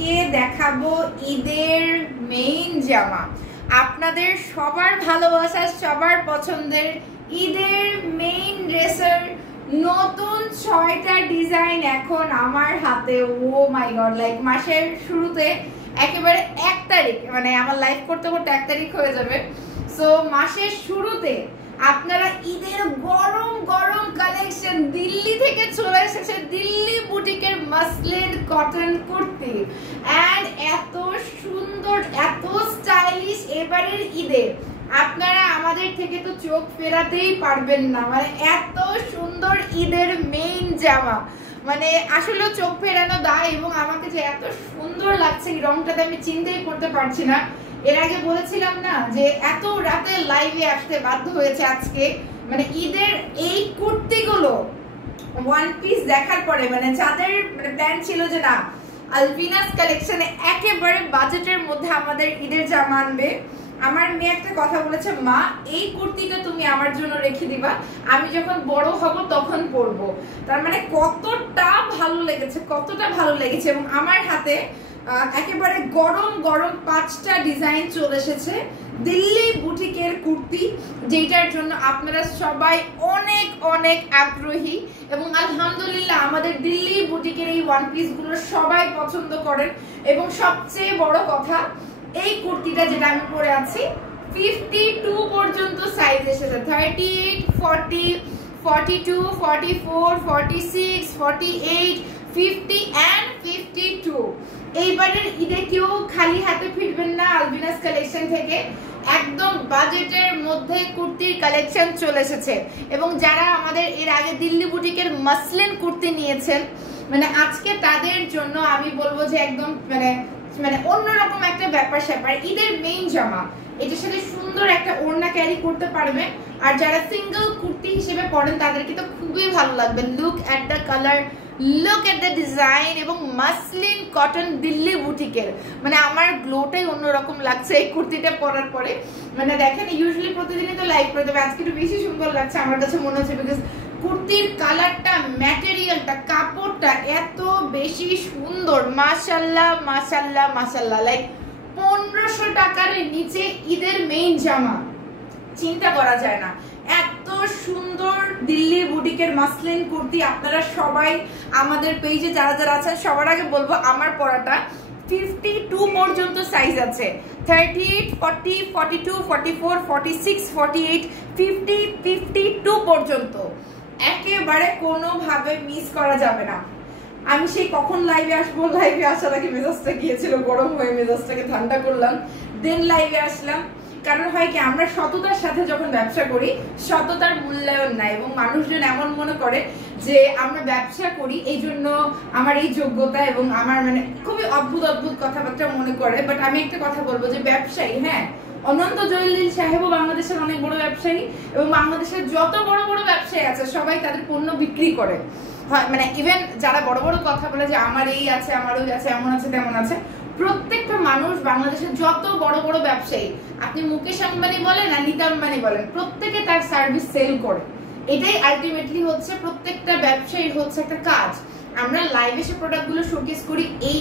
আজকে দেখাবো ঈদের মেইন জামা, আপনাদের সবার ভালোবাসা সবার পছন্দের ঈদের মেইন ড্রেসের নতুন 6টা ডিজাইন এখন আমার হাতে। ও মাই গড, লাইক মাসের শুরুতে একেবারে 1 তারিখ, মানে আমার লাইভ করতে করতে 1 তারিখ হয়ে যাবে। সো মাসের শুরুতে আপনারা ঈদের গরম গরম কালেকশন দিল্লি থেকে চলে এসেছে, দিল্লি বুটিকের মাসলিন কটন কুর্তি এন্ড এত সুন্দর এত স্টাইলিশ এবারের ঈদে আপনারা আমাদের থেকে তো চোখ ফেরাতেই পারবেন না। মানে এত সুন্দর ঈদের মেইন জামা, মানে আসলে চোখ ফেরানো দায়। এবং আমাকে যে এত সুন্দর লাগছে এই রংটাতে আমি চিন্তাই করতে পারছি না। এর আগে বলেছিলাম না যে এত রাতে লাইভে আসতে বাধ্য হয়েছে আজকে, মানে ঈদের এই কুর্তিগুলো ওয়ান পিস দেখার পরে মানে যাদের প্ল্যান ছিল যে না আলভিনাস কালেকশনে একেবারে বাজেটের মধ্যে আমাদের ঈদের জামা আনবে, আমার মেয়ে একটা কথা বলেছে, মা এই কুর্তিটা তুমি আমার জন্য রেখে দিবা, আমি যখন বড় হব তখন পরবো। তার মানে কতটা ভালো লেগেছে, কতটা ভালো লেগেছে। এবং আমার হাতে একেবারে গরম গরম 5টা ডিজাইন চলে এসেছে দিল্লি বুটিকের কুর্তি, যেটার জন্য আপনারা সবাই অনেক অনেক আগ্রহী। এবং আলহামদুলিল্লাহ আমাদের দিল্লি বুটিকের এই ওয়ান পিস গুলো সবাই পছন্দ করেন। এবং সবচেয়ে বড় কথা, এই কুর্তিটা যেটা আমি পরে আছি 52 পর্যন্ত সাইজ এসেছে, 38, 40, 42, 44, 46, 48, 50 and 52। এইবারের ঈদে কেউ খালি হাতে ফিরবেন না আলভিনাস কালেকশন থেকে, একদম বাজেটের মধ্যে কুর্তির কালেকশন চলে এসেছে। এবং যারা আমাদের এর আগে দিল্লি বুটিকের মাসলিন কুর্তি নিয়েছেন, মানে আজকে তাদের জন্য আমি বলবো যে একদম মানে অন্যরকম একটা ব্যাপার স্যাপার। ঈদের মেইন জামা, এটার সাথে সুন্দর একটা ওড়না ক্যারি করতে পারবেন। আর যারা সিঙ্গেল কুর্তি হিসেবে পরেন তাদেরকে তো খুবই ভালো লাগবে। Look at the colour, look at the design. এবং মাসলিন কটন দিল্লি বুটিকের, মানে আমার গ্লোটাই অন্যরকম লাগছে এই কুর্তিটা পরার পরে। মানে দেখেন ইউজুয়ালি প্রতিদিনই তো লাইভ করে দেবে, আজকে একটু বেশি সুন্দর লাগছে আমার কাছে মনে হচ্ছে, বিকজ কুর্তির কালারটা, ম্যাটেরিয়ালটা, কাপড়টা এত বেশি সুন্দর। মাশাল্লাহ মাশাল্লাহ মাশাল্লাহ, লাইক 1500 টাকার নিচে ঈদের মেইন জামা চিন্তা করা যায় না। এত সুন্দর দিল্লি বুটিকের মাসলিন কুর্তি আপনারা সবাই আমাদের পেজে যারা যারা আছেন সবার আগে বলবো আমার পরাটা 52 পর্যন্ত সাইজ আছে, 38, 40, 42, 44, 46, 48, 50, 52 পর্যন্ত একেবারে কোনোভাবে মিস করা যাবে না। আমি সেই কখন লাইভে আসবো, লাইভে আসার আগে মেজাজটা গিয়েছিল গরম হয়ে, মেজাজটাকে ঠান্ডা করলাম, দেন লাইভে আসলাম। কারণ হয় কি, আমরা সততার সাথে যখন ব্যবসা করি সততার মূল্যায়ন নাই, এবং মানুষজন এমন মনে করে যে আমরা ব্যবসা করি এই জন্য আমার এই যোগ্যতা, এবং আমার মানে খুবই অদ্ভুত অদ্ভুত কথাবার্তা মনে করে। বাট আমি একটা কথা বলবো যে ব্যবসায়ী, হ্যাঁ অনন্ত জলিল সাহেবও বাংলাদেশের অনেক বড় ব্যবসায়ী, এবং বাংলাদেশের যত বড় বড় ব্যবসায়ী আছে সবাই তাদের পণ্য বিক্রি করে। হয় মানে ইভেন যারা বড় বড় কথা বলে যে আমার এই আছে, আমার ওই আছে, এমন আছে তেমন আছে, প্রত্যেকটা মানুষ বাংলাদেশের যত বড় বড় ব্যবসায়ী, আপনি মুকেশ আম্বানি বলেন আর নীতা আম্বানি বলেন, প্রত্যেকে তার সার্ভিস সেল করে। এটাই আলটিমেটলি হচ্ছে প্রত্যেকটা ব্যবসায়ীর হচ্ছে একটা কাজ। আমরা লাইভ এসে প্রোডাক্টগুলো শোকেস করি, এই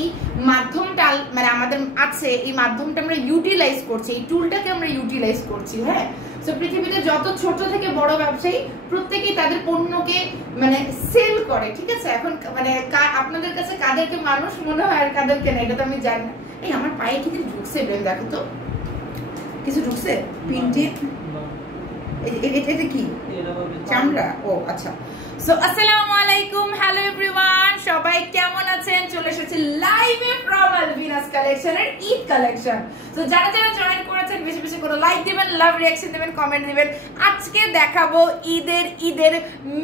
মাধ্যমটা মানে আমাদের আছে, এই মাধ্যমটা আমরা ইউটিলাইজ করছি, এই টুলটাকে আমরা ইউটিলাইজ করছি। হ্যাঁ, তো পৃথিবীতে যত ছোট থেকে বড় ব্যবসায়ী প্রত্যেকেই তাদের পণ্যকে মানে সেল করে, ঠিক আছে। এখন মানে আপনাদের কাছে কাদেরকে মানুষ মনে হয় আর কাদেরকে না এটা তো আমি জানি না। এই আমার পায়ে কি কিছু ঢুকছে, দেখো তো কিছু ঢুকছে, পিনটি এটা কি চামড়া? ও আচ্ছা। সো আসসালামু আলাইকুম, হ্যালো এভরিওয়ান, সবাই কেমন আছেন? চলে এসেছে লাইভে ফ্রম আলভিনাস কালেকশনের ঈদ কালেকশন। তো যারা যারা জয়েন করেছেন বেশি বেশি করে লাইক দিবেন, লাভ রিঅ্যাকশন দিবেন, কমেন্ট দিবেন। আজকে দেখাবো ঈদের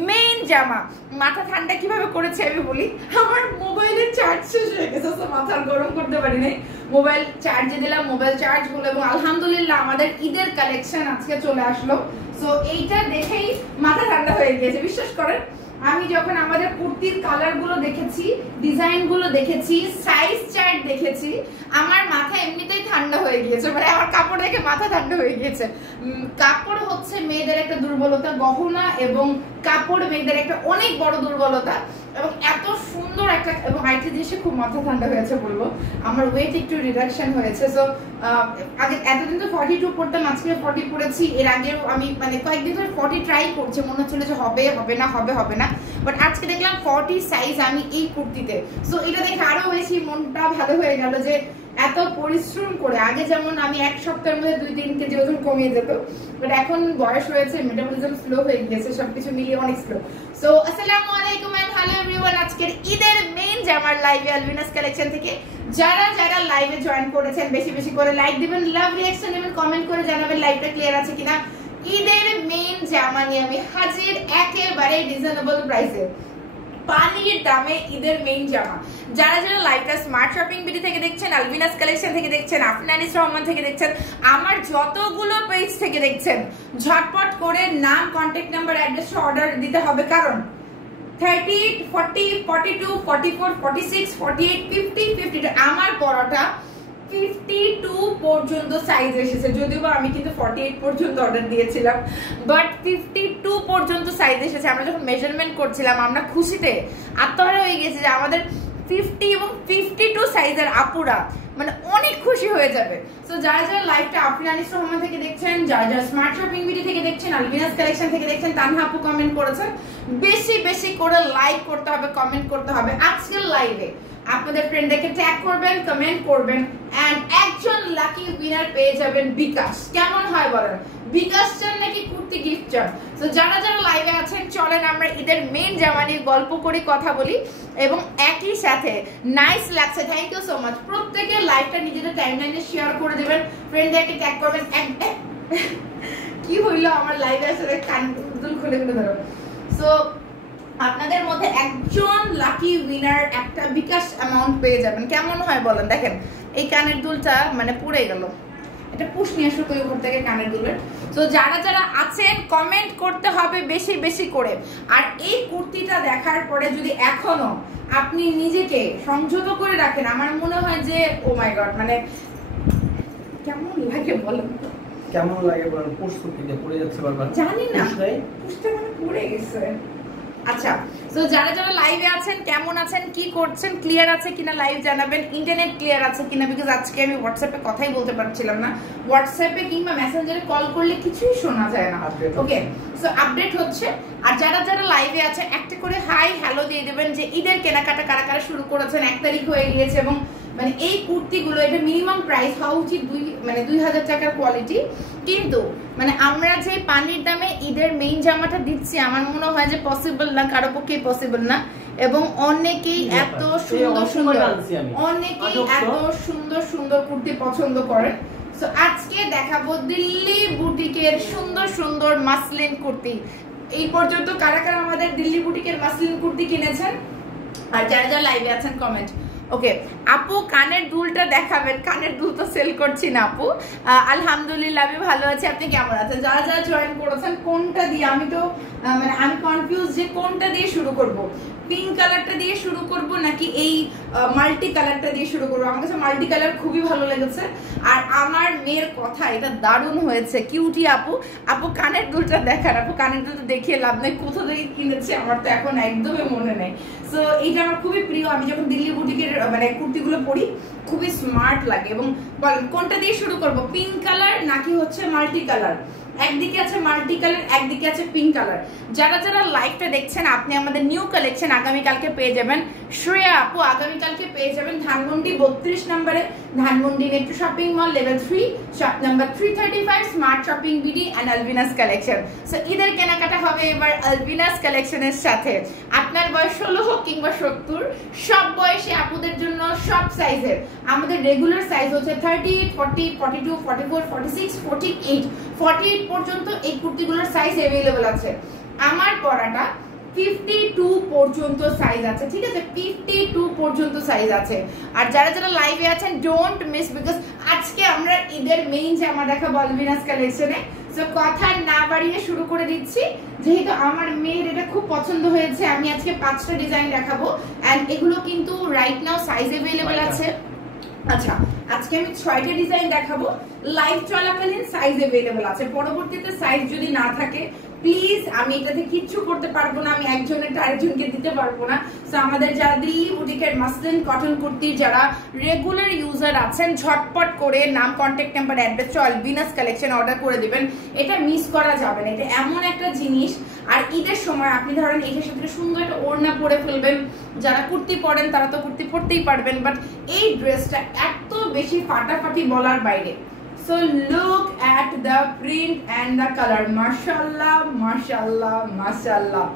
মেইন জামা। মাথা ঠান্ডা কিভাবে করেছে আমি বলি, আমার মোবাইলের চার্জ শেষ হয়ে গেছে, তো মাথা গরম করতে পারি নাই, মোবাইল চার্জে দিলাম, মোবাইল চার্জ হলো, এবং আলহামদুলিল্লাহ আমাদের ঈদের কালেকশন আজকে চলে আসলো। সো এইটা দেখেই মাথা ঠান্ডা হয়ে গিয়েছে। বিশ্বাস করেন আমি যখন আমাদের কুর্তির কালার গুলো দেখেছি, ডিজাইন গুলো দেখেছি, সাইজ চার্ট দেখেছি, আমার মাথা এমনিতেই ঠান্ডা হয়ে গিয়েছে, মানে আমার কাপড় দেখে মাথা ঠান্ডা হয়ে গিয়েছে। কাপড় হচ্ছে মেয়েদের একটা দুর্বলতা, গহনা এবং কাপড় মেয়েদের একটা অনেক বড় দুর্বলতা, এবং এত সুন্দর একটা, এবং আরেকটা জিনিসে খুব মাথা ঠান্ডা হয়েছে বলবো, আমার ওয়েট একটু রিডাকশন হয়েছে। সো আগে এতদিন তো 42 পড়তাম, আজকে 40 পড়েছি। এর আগেও আমি মানে কয়েকদিন ধরে 40 ট্রাই করছি, মনে হচ্ছিল যে হবে হবে না হবে হবে না, বাট আজকে দেখলাম 40 সাইজ আমি এই কুর্তিতে। সো এটা দেখে আরো বেশি মনটা ভালো হয়ে গেল যে এত পরিশ্রম করে, আগে যেমন আমি এক সপ্তাহের মধ্যে 2-3 কেজি ওজন কমিয়ে যেত, বাট এখন বয়স হয়েছে, মেটাবলিজম স্লো হয়ে গিয়েছে, সবকিছু মিলিয়ে অনেক স্লো। সো আসসালামু আলাইকুম এন্ড হ্যালো এভরিওয়ান। আজকের ঈদের মেইন জামার লাইভে আলভিনাস কালেকশন থেকে যারা যারা লাইভে জয়েন করেছেন বেশি বেশি করে লাইক দিবেন, লাভ রিঅ্যাকশন দিবেন, কমেন্ট করে জানাবেন লাইভটা ক্লিয়ার আছে কিনা। ঈদের মেইন জামা নিয়ে আমি হাজির, একেবারে রিজনেবল প্রাইসে, পানির দামে ঈদের মেইন জামা। যারা যারা লাইভটা স্মার্ট শপিং বিডি থেকে দেখছেন, আলভিনাস কালেকশন থেকে দেখছেন, আফনানিস রহমান থেকে দেখছেন, আমার যতগুলো পেজ থেকে দেখছেন, ঝটপট করে নাম, কন্ট্যাক্ট নাম্বার, অ্যাড্রেস অর্ডার দিতে হবে, কারণ 38, 40, 42, 44, 46, 48, 50, 52 আমার পরোটা 52 পর্যন্ত সাইজ এসেছে, যদিও বা আমি কিন্তু 48 পর্যন্ত অর্ডার দিয়েছিলাম, বাট 52 পর্যন্ত সাইজ এসেছে। আমরা যখন মেজারমেন্ট করছিলাম আমরা খুশিতে আত্মহারা হয়ে গেছি যে আমাদের 50 এবং 52 সাইজের আপুরা মানে অনেক খুশি হয়ে যাবে। সো যারা যারা লাইভটা আফনানিস রহমান থেকে দেখছেন, যারা যারা স্মার্ট শপিং ভিডিও থেকে দেখছেন, আলভিনাস কালেকশন থেকে দেখছেন, তানহা আপু কমেন্ট করেছেন, বেশি বেশি করে লাইক করতে হবে, কমেন্ট করতে হবে। আজকের লাইভে আপনাদের ফ্রেন্ডদেরকে ট্যাগ করবেন, কমেন্ট করবেন, এন্ড একজন লাকি উইনার পেয়ে যাবেন বিকাশ। কেমন হয় বলেন? বিকাশ চান নাকি কুর্তি গিফট চান? তো যারা যারা লাইভে আছেন চলেন আমরা ঈদের মেইন জামা নিয়ে গল্প করি, কথা বলি, এবং একই সাথে নাইস লাগছে, থ্যাংক ইউ সো মাচ। প্রত্যেকের লাইভটা নিজেদের টাইমলাইনে শেয়ার করে দেবেন, ফ্রেন্ডদেরকে ট্যাগ করবেন। কি হইলো আমার লাইভে আসলে কান দুল খুলে খুলে ধরো। সো আপনাদের মধ্যে একজন লাকি উইনার একটা বিকাশ অ্যামাউন্ট পেয়ে যাবেন। কেমন হয় বলেন? দেখেন এই কানের দুলটা মানে পুড়ে গেল, এটা পুশ নিয়ে আসো কই উপর থেকে কানের দুলের। তো যারা যারা আছেন কমেন্ট করতে হবে বেশি বেশি করে। আর এই কুর্তিটা দেখার পরে যদি এখনো আপনি নিজেকে সংযত করে রাখেন, আমার মনে হয় যে ও মাই গড, মানে কেমন লাগে বলেন তো? কেমন লাগে বলেন? পুশ কুর্তিতে পড়ে যাচ্ছে বারবার, জানি না, পুশটা মানে পড়ে গেছে। আচ্ছা, তো যারা যারা লাইভে আছেন কেমন আছেন, কি করছেন, ক্লিয়ার আছে কিনা লাইভ জানাবেন, ইন্টারনেট ক্লিয়ার আছে কিনা, বিকজ আজকে আমি হোয়াটসঅ্যাপে কথাই বলতে পারছিলাম না, হোয়াটসঅ্যাপে কিংবা মেসেঞ্জারে কল করলে কিছুই শোনা যায় না। ওকে, সো আপডেট হচ্ছে। আর যারা যারা লাইভে আছে একটা করে হাই হ্যালো দিয়ে দেবেন যে ঈদের কেনাকাটা কারা কারা শুরু করেছেন, 1 তারিখ হয়ে গিয়েছে, এবং মানে এই কুর্তিগুলো এটা মিনিমাম প্রাইস হওয়া উচিত 2000 টাকার কোয়ালিটি, কিন্তু মানে আমরা যে পানির দামে ঈদের মেইন জামাটা দিচ্ছি আমার মনে হয় যে পসিবল না, কারো পক্ষেই পসিবল না, এবং অনেকেই এত সুন্দর সুন্দর সুন্দর সুন্দর কুর্তি পছন্দ করেন। সো আজকে দেখাবো দিল্লি বুটিকের সুন্দর সুন্দর মাসলিন কুর্তি। এই পর্যন্ত কারা কারা আমাদের দিল্লি বুটিকের মাসলিন কুর্তি কিনেছেন? আর যারা যারা লাইভে আছেন কমেন্ট। ওকে আপু, কানের দুলটা দেখাবেন। কানের দুল তো সেল করছি না আপু, আলহামদুলিল্লাহ আমি ভালো আছি, আপনি কেমন আছেন? যারা যারা জয়েন করেছেন কোনটা দিয়ে, আমি তো মানে আমি কনফিউজ যে কোনটা দিয়ে শুরু করব, পিঙ্ক কালারটা দিয়ে শুরু করব নাকি এই মাল্টি কালারটা দিয়ে শুরু করবো। আমার কাছে মাল্টি কালার খুবই ভালো লেগেছে, আর আমার মেয়ের কথা এটা দারুণ হয়েছে, কিউটি আপু। আপু কানের দুলটা দেখান, আপু কানের দুলটা দেখিয়ে লাভ নেই, কোথা থেকে কিনেছে আমার তো এখন একদমই মনে নেই। সো এইটা আমার খুবই প্রিয়, আমি যখন দিল্লি বুটিকের মানে কুর্তিগুলো পরি খুবই স্মার্ট লাগে। এবং বলেন কোনটা দিয়ে শুরু করব, পিঙ্ক কালার নাকি হচ্ছে মাল্টি কালার? একদিকে আছে মাল্টি কালার, একদিকে আছে পিঙ্ক কালার। যারা যারা লাইভটা দেখছেন আপনি আমাদের নিউ কালেকশন আগামীকালকে পেয়ে যাবেন। শ্রেয়া আপু আগামীকালকে পেয়ে যাবেন ধানমন্ডি 32 নম্বরে, Dhanmondi metro shopping mall level 3, shop number 335, smart shopping BD and Alvinas collection. So ঈদের কেনাকাটা হবে এবার আলভিনাস কালেকশনের সাথে। আপনার বয়স 16 হোক কিংবা 70, সব বয়সে আপুদের জন্য সব সাইজের আমাদের রেগুলার সাইজ হচ্ছে 38, 40, 42, 44, 46, 48, 48 পর্যন্ত এই কুর্তিগুলোর সাইজ अवेलेबल আছে। আমার পরাটা 52 পর্যন্ত সাইজ আছে, ঠিক আছে, 52 পর্যন্ত সাইজ আছে। আর যারা যারা লাইভে আছেন ডোন্ট মিস, বিকজ আজকে আমরা ঈদের মেইন জামা দেখাবো আলভিনাস কালেকশনে। সো কথা না বাড়িয়ে শুরু করে দিচ্ছি, যেহেতু আমার মেয়ের এটা খুব পছন্দ হয়েছে। আমি আজকে 5টা ডিজাইন দেখাবো, এন্ড এগুলো কিন্তু রাইট নাও সাইজ अवेलेबल আছে আচ্ছা, আজকে আমি 6টা ডিজাইন দেখাবো। লাইভ চলাকালীন সাইজ अवेलेबल আছে, পরবর্তীতে সাইজ যদি না থাকে প্লিজ আমি এটাতে কিচ্ছু করতে পারবো না, আমি একজনের আরেকজনকে দিতে পারবো না। সো আমাদের যারা দিল্লি বুটিকের মাসলিন কটন কুর্তি যারা রেগুলার ইউজার আছেন, ঝটপট করে নাম, contact number, address Albinas collection order করে দিবেন। এটা মিস করা যাবে না, এটা এমন একটা জিনিস। আর ঈদের সময় আপনি ধরেন এটার সাথে সুন্দর একটা ওড়না পরে ফেলবেন, যারা কুর্তি পরেন তারা তো কুর্তি পরতেই পারবেন, বাট এই ড্রেসটা এত বেশি ফাটাফাটি বলার বাইরে। So look at the print and the color, mashallah mashallah mashallah।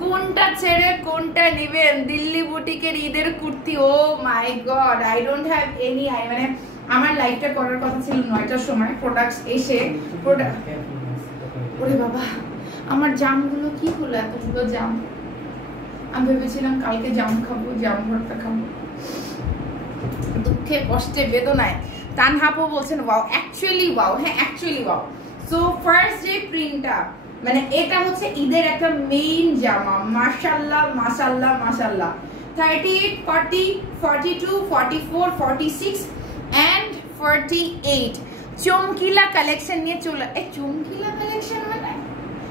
কোনটা ছেড়ে কোনটা নেবেন? দিল্লি বুটিকের ঈদের kurti, oh my God, I don't have any I, মানে আমার লাইভটা করার কথা ছিল 9টার সময়, প্রোডাক্টস এসে ওরে বাবা আমার জামগুলো কি হলো, এতগুলো জাম। আমি ভেবেছিলাম কালকে জাম খাবো, জাম ভর্তা খাবো, দুঃখে কষ্টে বেদনায়। তানহাপো বলছেন ওয়াও, অ্যাকচুয়ালি ওয়াও, হ্যাঁ অ্যাকচুয়ালি ওয়াও। সো ফার্স্ট যে প্রিন্টটা, মানে এটা হচ্ছে ঈদের একটা মেইন জামা, মাশাআল্লাহ মাশাআল্লাহ মাশাআল্লাহ। 38, 40, 42, 44, 46 এন্ড 48 চমকিলা কালেকশন নিয়ে চলে। এই চমকিলা কালেকশন মানে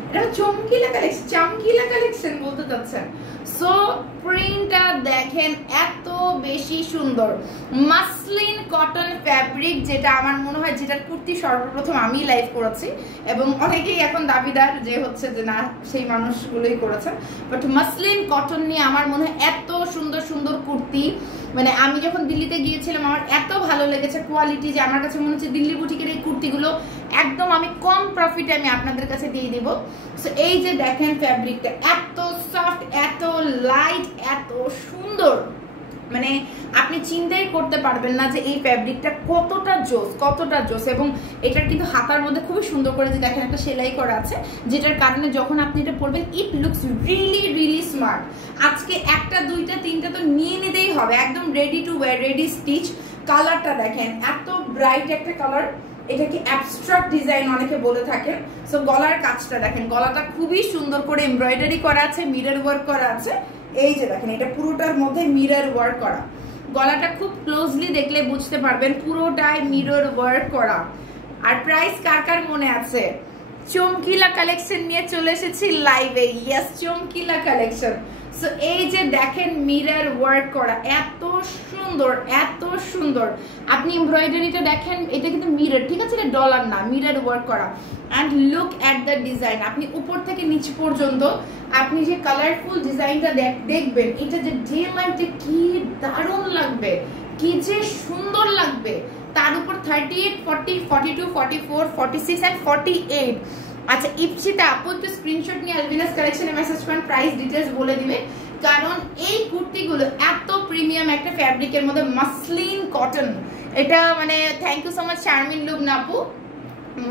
এটা চমকিলা কালেকশন, চমকিলা কালেকশন বলতে চাচ্ছেন। সো প্রিন্টটা দেখেন এত বেশি সুন্দর, মাসলিন কটন ফ্যাব্রিক, যেটা আমার মনে হয় যেটার কুর্তি সর্বপ্রথম আমি লাইভ করেছি, এবং অনেকেই এখন দাবিদার যে হচ্ছে যে না সেই মানুষগুলোই করেছে, বাট মাসলিন কটন নিয়ে আমার মনে হয় এত সুন্দর সুন্দর কুর্তি, মানে আমি যখন দিল্লিতে গিয়েছিলাম আমার এত ভালো লেগেছে কোয়ালিটি, যে আমার কাছে মনে হচ্ছে দিল্লি বুটিকের এই কুর্তিগুলো একদম আমি কম প্রফিটে আমি আপনাদের কাছে দিয়ে দিব। সো এই যে দেখেন ফ্যাব্রিকটা এত সফট, এত লাইট, এত সুন্দর, মানে আপনি চিন্তাই করতে পারবেন না যে এই ফ্যাব্রিকটা কতটা জোস, কতটা জোস। এবং এটার কিন্তু হাতার মধ্যে খুবই সুন্দর করে যে দেখেন একটা সেলাই করা আছে, যেটার কারণে যখন আপনি এটা পরবেন it looks really really smart. আজকে একটা দুইটা তিনটা তো নিয়ে নিতেই হবে, একদম ready to wire, ready stitch. কালারটা দেখেন এত ব্রাইট একটা কালার, এটাকে অ্যাবস্ট্রাক্ট ডিজাইন অনেকে বলে থাকেন। সো গলার কাজটা দেখেন, গলাটা খুবই সুন্দর করে এমব্রয়ডারি করা আছে, মিরর ওয়ার্ক করা আছে। এই যে দেখেন এটা পুরোটার মধ্যে মিরর ওয়ার্ক করা, গলাটা খুব ক্লোজলি দেখলে বুঝতে পারবেন পুরোটাই মিরর ওয়ার্ক করা। আর প্রাইস কার কার মনে আছে? চমকিলা কালেকশন নিয়ে চলে এসেছি লাইভে, ইয়েস চমকিলা কালেকশন। সো এই যে দেখেন মিরর ওয়ার্ক করা, এত সুন্দর এত সুন্দর। আপনি এমব্রয়ডারিটা দেখেন, এটা কিন্তু মিরর, ঠিক আছে, এটা ডলার না, মিরর ওয়ার্ক করা। And look at the design, আপনি উপর থেকে নিচ পর্যন্ত আপনি যে কালারফুল ডিজাইনটা দেখবেন, এটা যে ডে লাইটে কি দারুণ লাগবে, কি যে সুন্দর লাগবে। তার উপর 38, 40, 42, 44, 46 এন্ড 48। আচ্ছা ইপসিতা আপু একটু স্ক্রিনশট নিয়ে আলবিনাস কালেকশনে মেসেজ করেন, প্রাইস ডিটেইলস বলে দিবে, কারণ এই কুর্তিগুলো এত প্রিমিয়াম একটা ফ্যাব্রিকের মধ্যে, মাসলিন কটন, এটা মানে thank you so much Sharmin Lubna আপু।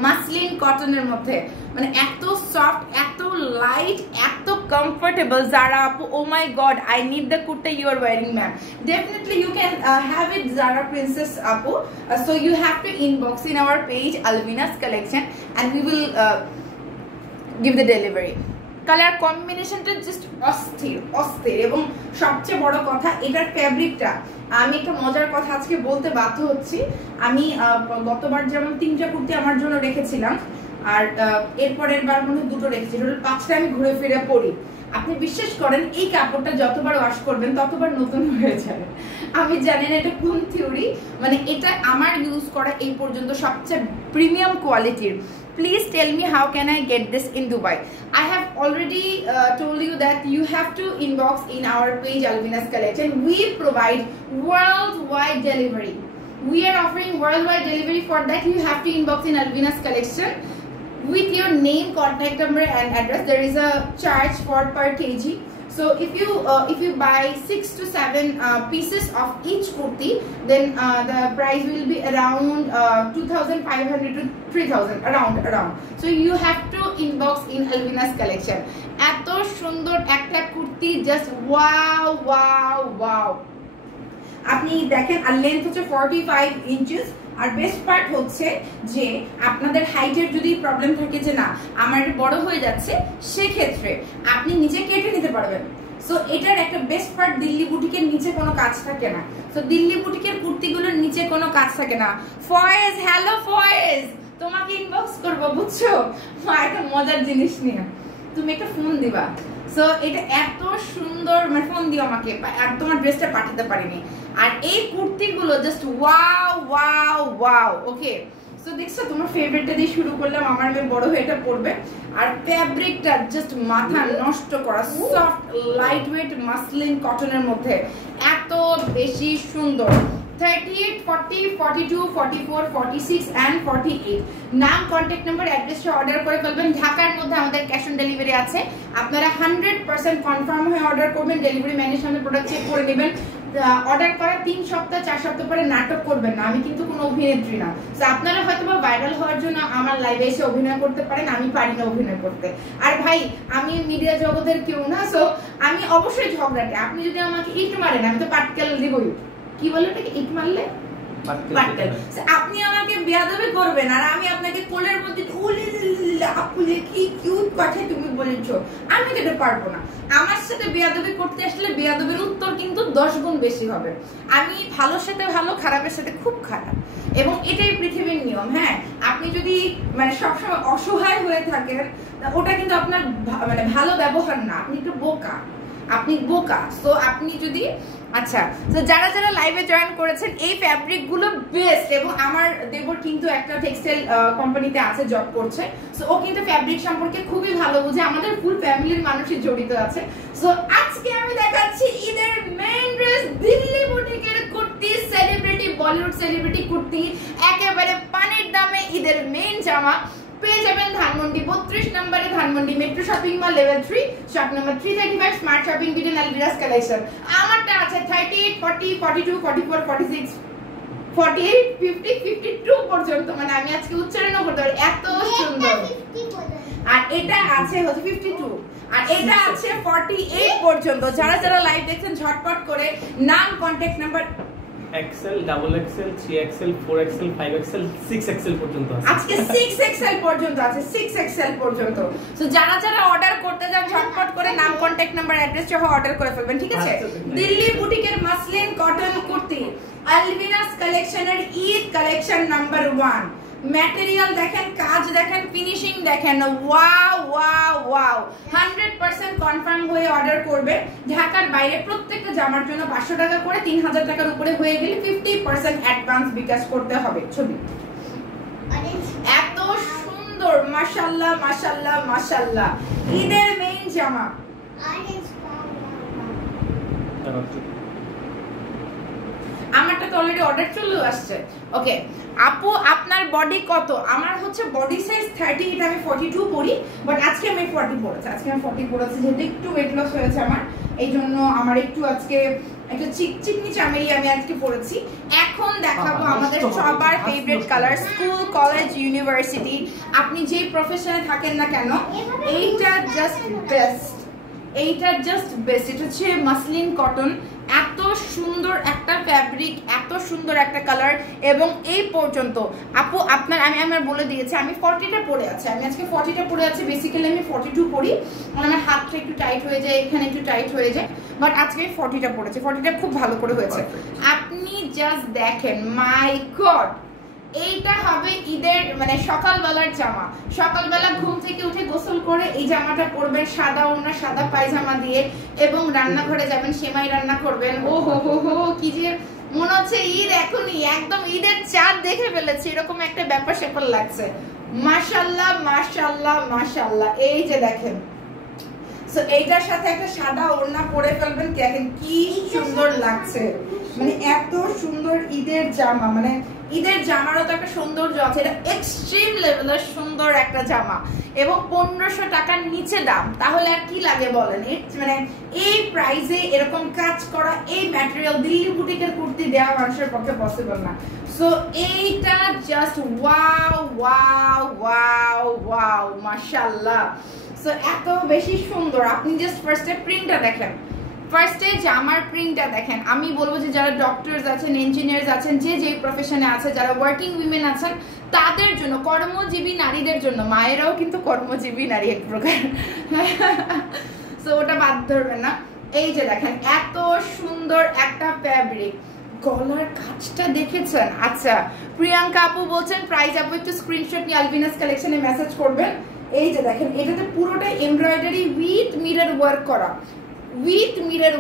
মাসলিন কটনের মধ্যে মানে এত সফট, এত লাইট, এত কমফোর্টেবল। Zara আপু, oh my god, I need the kurta you are wearing ma'am. Definitely you can have it Zara Princess appu. So you have to inbox in our page Alvina's collection and we will give the delivery. Colour কম্বিনেশনটা just অস্থির অস্থির। এবং সবচেয়ে বড় কথা এটার ফ্যাব্রিকটা, আমি একটা মজার কথা আজকে বলতে বাধ্য হচ্ছি, আমি গতবার যেমন 3টা কুর্তি আমার জন্য রেখেছিলাম, আর এরপরের বার মনে হয় 2টো রেখেছি, টোটাল 5টা আমি ঘুরে ফিরে পরি। আপনি বিশ্বাস করেন এই কাপড়টা যতবার ওয়াশ করবেন ততবার নতুন হয়ে যাবে। আমি জানি না এটা কোন থিওরি, মানে এটা আমার ইউজ করা এই পর্যন্ত সবচেয়ে প্রিমিয়াম কোয়ালিটির। Please tell me how can I get this in Dubai? I have already told you that you have to inbox in our page Alvina's Collection. We provide worldwide delivery. We are offering worldwide delivery. For that you have to inbox in Alvina's Collection with your name, contact number and address. There is a charge for per kg. So if you buy 6 to 7 pieces of each kurti, then the price will be around 2,500 to 3,000, around. So you have to inbox in Alvina's Collection. Eto sundor ekta kurti, just wow. আপনি দেখেন আর length হচ্ছে 45 inches. আর best part হচ্ছে যে আপনাদের হাইটের যদি problem থাকে যে না আমার বড় হয়ে যাচ্ছে, সেক্ষেত্রে আপনি নিচে কেটে নিতে পারবেন। সো এটার একটা বেস্ট পার্ট, দিল্লি বুটিকের নিচে কোনো কাজ থাকে না। সো দিল্লি বুটিকের কুর্তিগুলোর নিচে কোনো কাজ থাকে না। ফয়েজ, হ্যালো ফয়েজ, তোমাকে ইনবক্স করবো বুঝছো, একটা মজার জিনিস নিয়ে, তুমি একটা ফোন দিবা। সো এটা এত সুন্দর, মানে ফোন দিও আমাকে, আর তোমার ড্রেসটা পাঠাতে পারিনি। আর এই কুর্তিগুলো জাস্ট ওয়াও ওয়াও ওয়াও। ওকে, সো দেখছো তোমার ফেভারিটটা দিয়ে শুরু করলাম, আমার মেয়ে বড় হয়ে এটা পড়বে। আর ফ্যাব্রিকটা জাস্ট মাথা নষ্ট করা, সফট লাইট ওয়েট মাসলিন কটনের মধ্যে এত বেশি সুন্দর। 38, 40, 42, 44, 46 and 48 নাম, কন্ট্যাক্ট নাম্বার, অ্যাড্রেসে অর্ডার করে ফেলবেন। ঢাকার মধ্যে আমাদের ক্যাশ অন ডেলিভারি আছে, আপনারা 100% কনফার্ম হয়ে অর্ডার করবেন। ডেলিভারি ম্যানের সামনে প্রোডাক্ট চেক করে নেবেন। অর্ডার করার 3 সপ্তাহ 4 সপ্তাহ পরে নাটক করবেন না, আমি কিন্তু কোনো অভিনেত্রী না। তো আপনারা হয়তো বা ভাইরাল হওয়ার জন্য আমার লাইভে এসে অভিনয় করতে পারেন, আমি পারি না অভিনয় করতে। আর ভাই আমি মিডিয়া জগতের কেউ না, সো আমি অবশ্যই ঝগড়াটে। আপনি যদি আমাকে ইট মারেন আমি তো পাটকেল দিবই। কি বলে ওটাকে, ইট মারলে পাটকেল। আপনি আমাকে বেয়াদবি করবেন আর আমি আপনাকে কোলের মধ্যে আপুলে কি কিউট কথা তুমি বলেছো, আমি তো এটা পারবো না। আমার সাথে বেয়াদবি করতে আসলে বেয়াদবির উত্তর কিন্তু 10 গুণ বেশি হবে। আমি ভালোর সাথে ভালো, খারাপের সাথে খুব খারাপ, এবং এটাই পৃথিবীর নিয়ম। হ্যাঁ, আপনি যদি মানে সবসময় অসহায় হয়ে থাকেন, ওটা কিন্তু আপনার মানে ভালো ব্যবহার না, আপনি একটু বোকা, আপনি বোকা। সো আপনি যদি আচ্ছা, তো যারা যারা লাইভে জয়েন করেছেন, এই ফ্যাব্রিক গুলো বেস্ট। এবং আমার দেবর কিন্তু একটা টেক্সটাইল কোম্পানিতে আছে, জব করছে। সো ও কিন্তু ফ্যাব্রিক সম্পর্কে খুবই ভালো বুঝে, আমাদের ফুল ফ্যামিলির মানুষই জড়িত আছে। সো আজকে আমি দেখাচ্ছি ঈদের মেইন ড্রেস, দিল্লি বুটিকের কুর্তি, সেলিব্রিটি, বলিউড সেলিব্রিটি কুর্তি, একেবারে পানির দামে ঈদের মেইন জামা পেয়ে যাবেন ধানমন্ডি 32 নম্বরে, Dhanmondi metro shopping mall level 3, shop number 335, smart shopping BD and Alvinas collection. আমারটা আছে 38, 40, 42, 44, 46, 48, 50, 52 পর্যন্ত, মানে আমি আজকে উচ্চারণও করতে পারি, এত সুন্দর। আর এটা আছে হচ্ছে 52, আর এটা আছে 48 পর্যন্ত। যারা যারা লাইভ দেখছেন ঝটপট করে নাম, contact number, XL, double XL, 3XL, 4XL, 5XL, 6XL পর্যন্ত আছে। আজকে 6XL পর্যন্ত আছে, 6XL পর্যন্ত। সো যারা যারা অর্ডার করতে যান ঝটপট করে নাম, কন্টাক্ট নাম্বার, অ্যাড্রেস সহ অর্ডার করে ফেলবেন, ঠিক আছে? দিল্লি বুটিকের মাসলিন কটন কুর্তি, আলভিরাস কালেকশনের ঈদ কালেকশন নাম্বার 1। ম্যাটেরিয়াল দেখেন, কাজ দেখেন, ফিনিশিং দেখেন, ওয়াও ওয়াও ওয়াও। 100% কনফার্ম হয়ে অর্ডার করবে। ঢাকার বাইরে প্রত্যেকটা জামার জন্য 500 টাকা করে, 3000 টাকার উপরে হয়ে গেলে 50% অ্যাডভান্স বিকাশ করতে হবে। ছবি এত সুন্দর, মাশাআল্লাহ মাশাআল্লাহ মাশাআল্লাহ। ঈদের মেইন জামা, আমারটা তো অলরেডি অর্ডার চলে আসছে। ওকে আপু, আপনার বডি কত? আমার হচ্ছে বডি সাইজ 30, এটা আমি 42 পরি, বাট আজকে আমি 40 পরেছি। আজকে আমি 40 পরেছি যেহেতু একটু ওয়েট লস হয়েছে আমার, এই জন্য আমার একটু আজকে একটা চিকনি চামেলি আমি আজকে পরেছি। এখন দেখাবো আমাদের সবার favourite colour, school, college, university, আপনি যে প্রফেশনে থাকেন না কেন, এইটা জাস্ট বেস্ট, এইটা জাস্ট বেস্ট। এটা হচ্ছে মাসলিন কটন, এত সুন্দর একটা ফ্যাব্রিক, এত সুন্দর একটা কালার, এবং এই পর্যন্ত আপু আপনার আমি আমার বলে দিয়েছি আমি 40টা পরে আছি, আমি আজকে 40টা পরে আছি। বেসিক্যালি আমি 42 পরি, আমার হাতটা একটু টাইট হয়ে যায়, এখানে একটু টাইট হয়ে যায়, বাট আজকে আমি 40টা পরেছি। 40টা খুব ভালো করে হয়েছে। আপনি জাস্ট দেখেন, মাই গড, এইটা হবে ঈদের মানে সকালবেলার জামা। সকালবেলা ঘুম থেকে উঠে গোসল করে এই জামাটা পরবেন, সাদা ওড়না, সাদা পায়জামা দিয়ে, এবং রান্নাঘরে যাবেন, সেমাই রান্না করবেন। ও হো হো হো, কি যে মনে হচ্ছে ঈদ এখনই, একদম ঈদের চাঁদ দেখে ফেলেছে, এরকম একটা ব্যাপার স্যাপার লাগছে। মাশাআল্লাহ মাশাআল্লাহ মাশাআল্লাহ। এই যে দেখেন, সো এইটার সাথে একটা সাদা ওড়না পরে ফেলবেন, দেখেন কি সুন্দর লাগছে, মানে এত সুন্দর ঈদের জামা। মানে ঈদের জামারও তো একটা সৌন্দর্য আছে, এটা এক্সট্রিম লেভেলের সুন্দর একটা জামা, এবং 1500 টাকার নিচে দাম, তাহলে আর কি লাগে বলেন? মানে এই প্রাইসে এরকম কাজ করা, এই ম্যাটেরিয়াল, দিল্লি বুটিকের কুর্তি দেওয়া মানুষের পক্ষে পসিবল না। সো এইটা just wow wow wow wow, মাশাআল্লাহ। সো এত বেশি সুন্দর। আপনি জাস্ট ফার্স্টে প্রিন্টটা দেখেন, ফার্স্টে জামার প্রিন্টটা দেখেন। আমি বলবো যে যারা ডক্টরস আছেন, ইঞ্জিনিয়ার্স আছেন, যে যে প্রফেশনে আছে, যারা ওয়ার্কিং উইমেন আছেন, তাদের জন্য, কর্মজীবী নারীদের জন্য, মায়েরাও কিন্তু কর্মজীবী নারী এক প্রকার, সো ওটা বাদ ধরবেন না। এই যে দেখেন এত সুন্দর একটা ফ্যাব্রিক, গলার কাজটা দেখেছেন? আচ্ছা প্রিয়াঙ্কা আপু বলছেন প্রাইস আপু একটু স্ক্রিনশট নিয়ে আলভিনাস কালেকশনে মেসেজ করবেন। এই যে দেখেন এটাতে পুরোটা এমব্রয়ডারি উইথ মিরর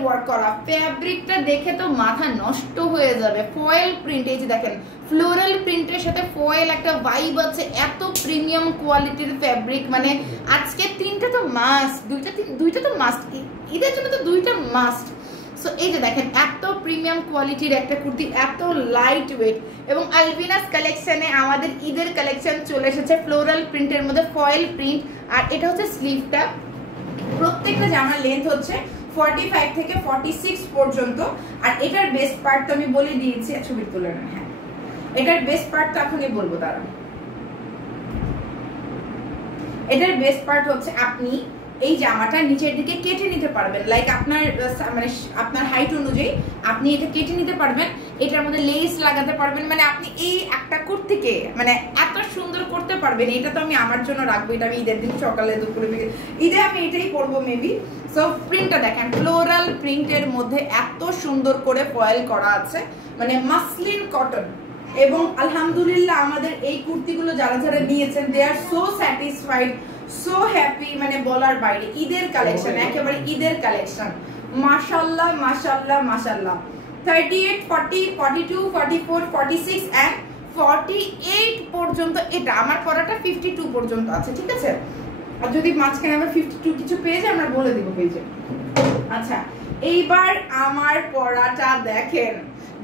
ওয়ার্ক করা, ফ্যাব্রিকটা দেখে তো মাথা নষ্ট হয়ে যাবে। ফয়েল প্রিন্ট, এই যে দেখেন ফ্লোরাল প্রিন্টের সাথে ফয়েল একটা ভাইব আছে, এত প্রিমিয়াম কোয়ালিটির ফ্যাব্রিক। মানে আজকে তিনটা তো মাস্ট, দুইটা তো মাস্ট, ঈদের জন্য তো দুইটা মাস্ট। সো এই যে দেখেন এত প্রিমিয়াম কোয়ালিটির একটা কুর্তি, এত লাইট ওয়েট, এবং আলভিনাস কালেকশনে আমাদের ঈদের কালেকশন চলে এসেছে ফ্লোরাল প্রিন্টের মধ্যে ফয়েল প্রিন্ট। আর এটা হচ্ছে স্লিভটা, প্রত্যেকটা জামার লেন্থ হচ্ছে 45 থেকে 46 পর্যন্ত। আর এটার বেস্ট পার্ট তো আমি বলে দিয়েছি, ছবি তুলে না। হ্যাঁ এটার বেস্ট পার্ট তো এখনই বলবো, দাঁড়ান। এটার বেস্ট পার্ট হচ্ছে আপনি এই জামাটা নিচের দিকে কেটে নিতে পারবেন, লাইক আপনার মানে আপনার হাইট অনুযায়ী আপনি এটা কেটে নিতে পারবেন, এটার মধ্যে লেস লাগাতে পারবেন। মানে আপনি এই একটা কুর্তিকে মানে এত সুন্দর করতে পারবেন। এটা তো আমি আমার জন্য রাখবো, এটা আমি ঈদের দিন সকালে দুপুরে ঈদে আমি এটাই পরবো মেবি। সো প্রিন্টটা দেখেন ফ্লোরাল প্রিন্টের মধ্যে এত সুন্দর করে ফয়েল করা আছে, মানে মাসলিন কটন। এবং আলহামদুলিল্লাহ আমাদের এই কুর্তিগুলো যারা যারা নিয়েছেন দে আর সো স্যাটিসফাইড, সো হ্যাপি, মানে বলার বাইরে। ঈদের কালেকশন, একেবারে ঈদের কালেকশন, মাশাআল্লাহ মাশাআল্লাহ মাশাআল্লাহ। 38, 40, 42, 44, 46 এন্ড 48 পর্যন্ত এটা আমার পরাটা 52 পর্যন্ত আছে, ঠিক আছে? আর যদি মাঝখানে আমরা 52 কিছু পেয়ে যাই আমরা বলে দিব পেজে। আচ্ছা এইবার আমার পরাটা দেখেন,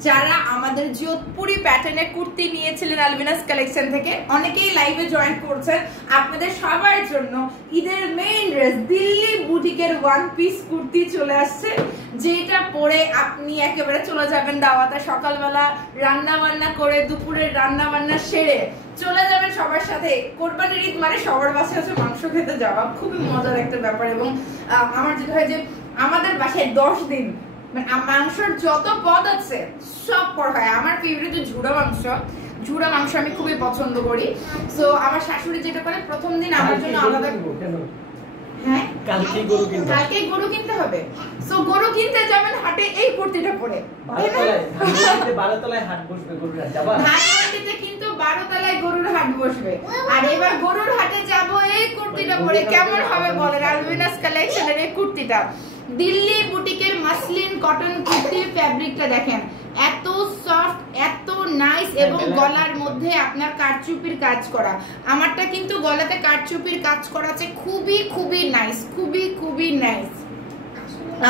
যারা আমাদের যোধপুরি প্যাটার্নের কুর্তি নিয়েছিলেন আলভিনাস কালেকশন থেকে, অনেকেই লাইভে জয়েন করছেন, আপনাদের সবার জন্য ঈদের মেইন ড্রেস দিল্লি বুটিকের ওয়ান পিস কুর্তি চলে আসছে, যেটা পরে আপনি একেবারে চলে যাবেন দাওয়াতে, সকালবেলা রান্না বান্না করে দুপুরের রান্না বান্না সেরে চলে যাবেন সবার সাথে। কোরবানির ঈদ মানে সবার বাসায় হচ্ছে মাংস খেতে যাওয়া, খুবই মজার একটা ব্যাপার। এবং আমার যেটা হয় যে আমাদের বাসায় 10 দিন মানে মাংসের যত পদ আছে সব পদ হয়। আমার ফেভারিট ঝুড়া মাংস আমি খুবই পছন্দ করি। সো আমার শাশুড়ি যেটা করে প্রথম দিন আমার জন্য আলাদা, হ্যাঁ কালকে গরু কিনতে হবে। সো গরু কিনতে যাবেন হাটে এই কুর্তিটা পরে, বারোতলায় হাট বসবে গরুর হাট, যাবা ধানমন্ডিতে কিন্তু 12 তলায় গরুর হাট বসবে। আর এবার গরুর হাটে যাব এই কুর্তিটা পরে, কেমন হবে বলেন? আলভিনাস কালেকশনের এই কুর্তিটা দিল্লি বুটিকের মাসলিন কটন কুর্তির ফ্যাব্রিকটা দেখেন, এত সফট, এত নাইস, এবং গলার মধ্যে আপনার কারচুপির কাজ করা। আমারটা কিন্তু গলাতে কারচুপির কাজ করা আছে, খুবই খুবই নাইস, খুবই খুবই নাইস।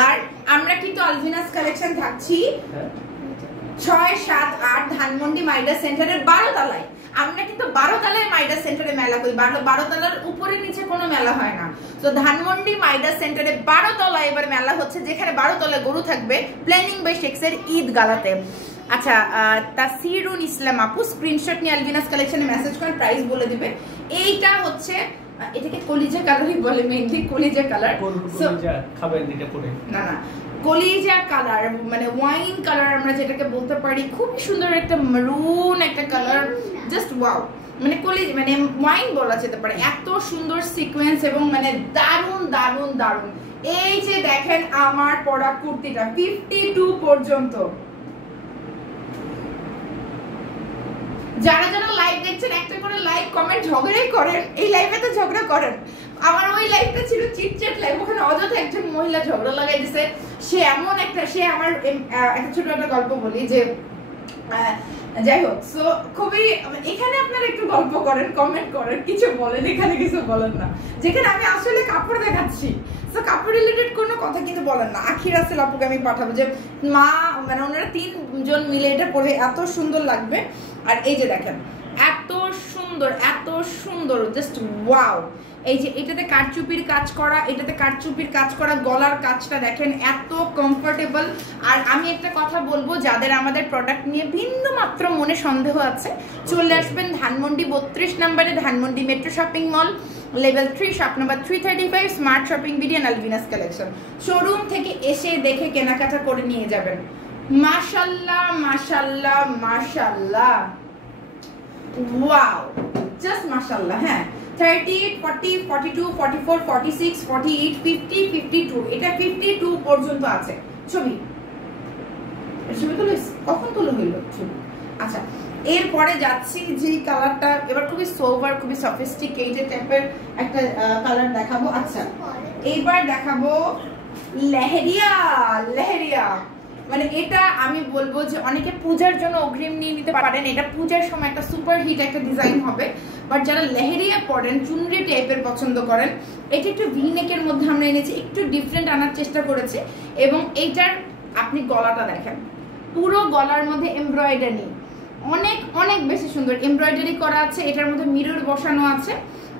আর আমরা কিন্তু আলভিনাস কালেকশন থাকছি 6, 7, 8 ধানমন্ডি মাইডা সেন্টারের 12 তলায়। আমরা কিন্তু 12 তলায় মাইডা সেন্টারে মেলা করি, 12 তলার উপরে নিচে কোনো মেলা হয় না। তো ধানমন্ডি মাইডা সেন্টারে 12 তলায় এবার মেলা হচ্ছে, যেখানে 12 তলায় গরু থাকবে প্ল্যানিং বাই শেক্সের ঈদ গালাতে। আচ্ছা তাসিরুন ইসলাম আপু স্ক্রিনশট নিয়ে আলভিনাস কালেকশনে মেসেজ করেন, প্রাইস বলে দিবে। এইটা হচ্ছে এটাকে কলিজা কালারই বলে, মেইনলি কলিজা কালার। খাবেন এটা পরে না কলিজা কালার মানে ওয়াইন কালার আমরা যেটাকে বলতে পারি, খুব সুন্দর একটা মেরুন একটা কালার, জাস্ট ওয়াও। মানে কলিজা মানে ওয়াইন বলা যেতে পারে, এত সুন্দর সিকোয়েন্স এবং মানে দারুন দারুন দারুন। এই যে দেখেন আমার পরা কুর্তিটা 52 পর্যন্ত। যারা যারা লাইভ দেখছেন একটা করে লাইক কমেন্ট ঝগড়াই করেন, এই লাইভে তো ঝগড়া করেন। আমার ওই লাইভটা ছিল চিটচ্যাট লাইভ, ওখানে অযথা একজন মহিলা ঝগড়া লাগাই দিছে। সে এমন একটা, সে আমার একটা ছোট একটা গল্প বলি যে যাই হোক, সো খুবই এখানে আপনারা একটু গল্প করেন, কমেন্ট করেন, কিছু বলেন, এখানে কিছু বলেন না। যেখানে আমি আসলে কাপড় দেখাচ্ছি, সো কাপড় রিলেটেড কোনো কথা কিন্তু বলেন না। আখির রাসেল আপুকে আমি পাঠাবো যে মা মানে ওনারা 3 জন মিলে এটা পরে এত সুন্দর লাগবে। আর এই যে দেখেন এত সুন্দর জাস্ট ওয়াও। এই যে এটাতে কারচুপির কাজ করা, এটাতে কারচুপির কাজ করা, গলার কাজটা দেখেন এত কমফোর্টেবল। আর আমি একটা কথা বলবো, যাদের আমাদের প্রোডাক্ট নিয়ে ভিন্ন মাত্র মনে সন্দেহ আছে, চলে আসবেন ধানমন্ডি 32 নম্বরে, Dhanmondi metro shopping mall, level 3, shop number 335, smart shopping BD and Alvinas collection. Showroom থেকে এসে দেখে কেনাকাটা করে নিয়ে যাবেন। মাশাআল্লাহ মাশাআল্লাহ মাশাআল্লাহ, ওয়াও, জাস্ট মাশাআল্লাহ। হ্যাঁ 38, 40, 42, 44, 46, 48, 50, 52, এটা 52 পর্যন্ত আছে। ছবি তুলো, কখন তুলো হইল ছবি? আচ্ছা, এরপরে যাচ্ছি যে কালারটা এবার খুবই সোভার, খুবই সফিস্টিকেটেড টাইপের একটা কালার দেখাবো। আচ্ছা, এইবার দেখাবো লেহেরিয়া। মানে এটা আমি বলবো যে অনেকে পূজার জন্য অগ্রিম নিয়ে নিতে পারেন, এটা পূজার সময় একটা সুপার হিট একটা ডিজাইন হবে। বাট যারা লেহেরিয়া পরেন, চুনরি টাইপের পছন্দ করেন, এটা একটু ভি-নেকের মধ্যে আমরা এনেছি, একটু ডিফারেন্ট আনার চেষ্টা করেছি। এবং এইটার আপনি গলাটা দেখেন, পুরো গলার মধ্যে এমব্রয়ডারি, অনেক অনেক বেশি সুন্দর এমব্রয়ডারি করা আছে। এটার মধ্যে মিরর বসানো আছে।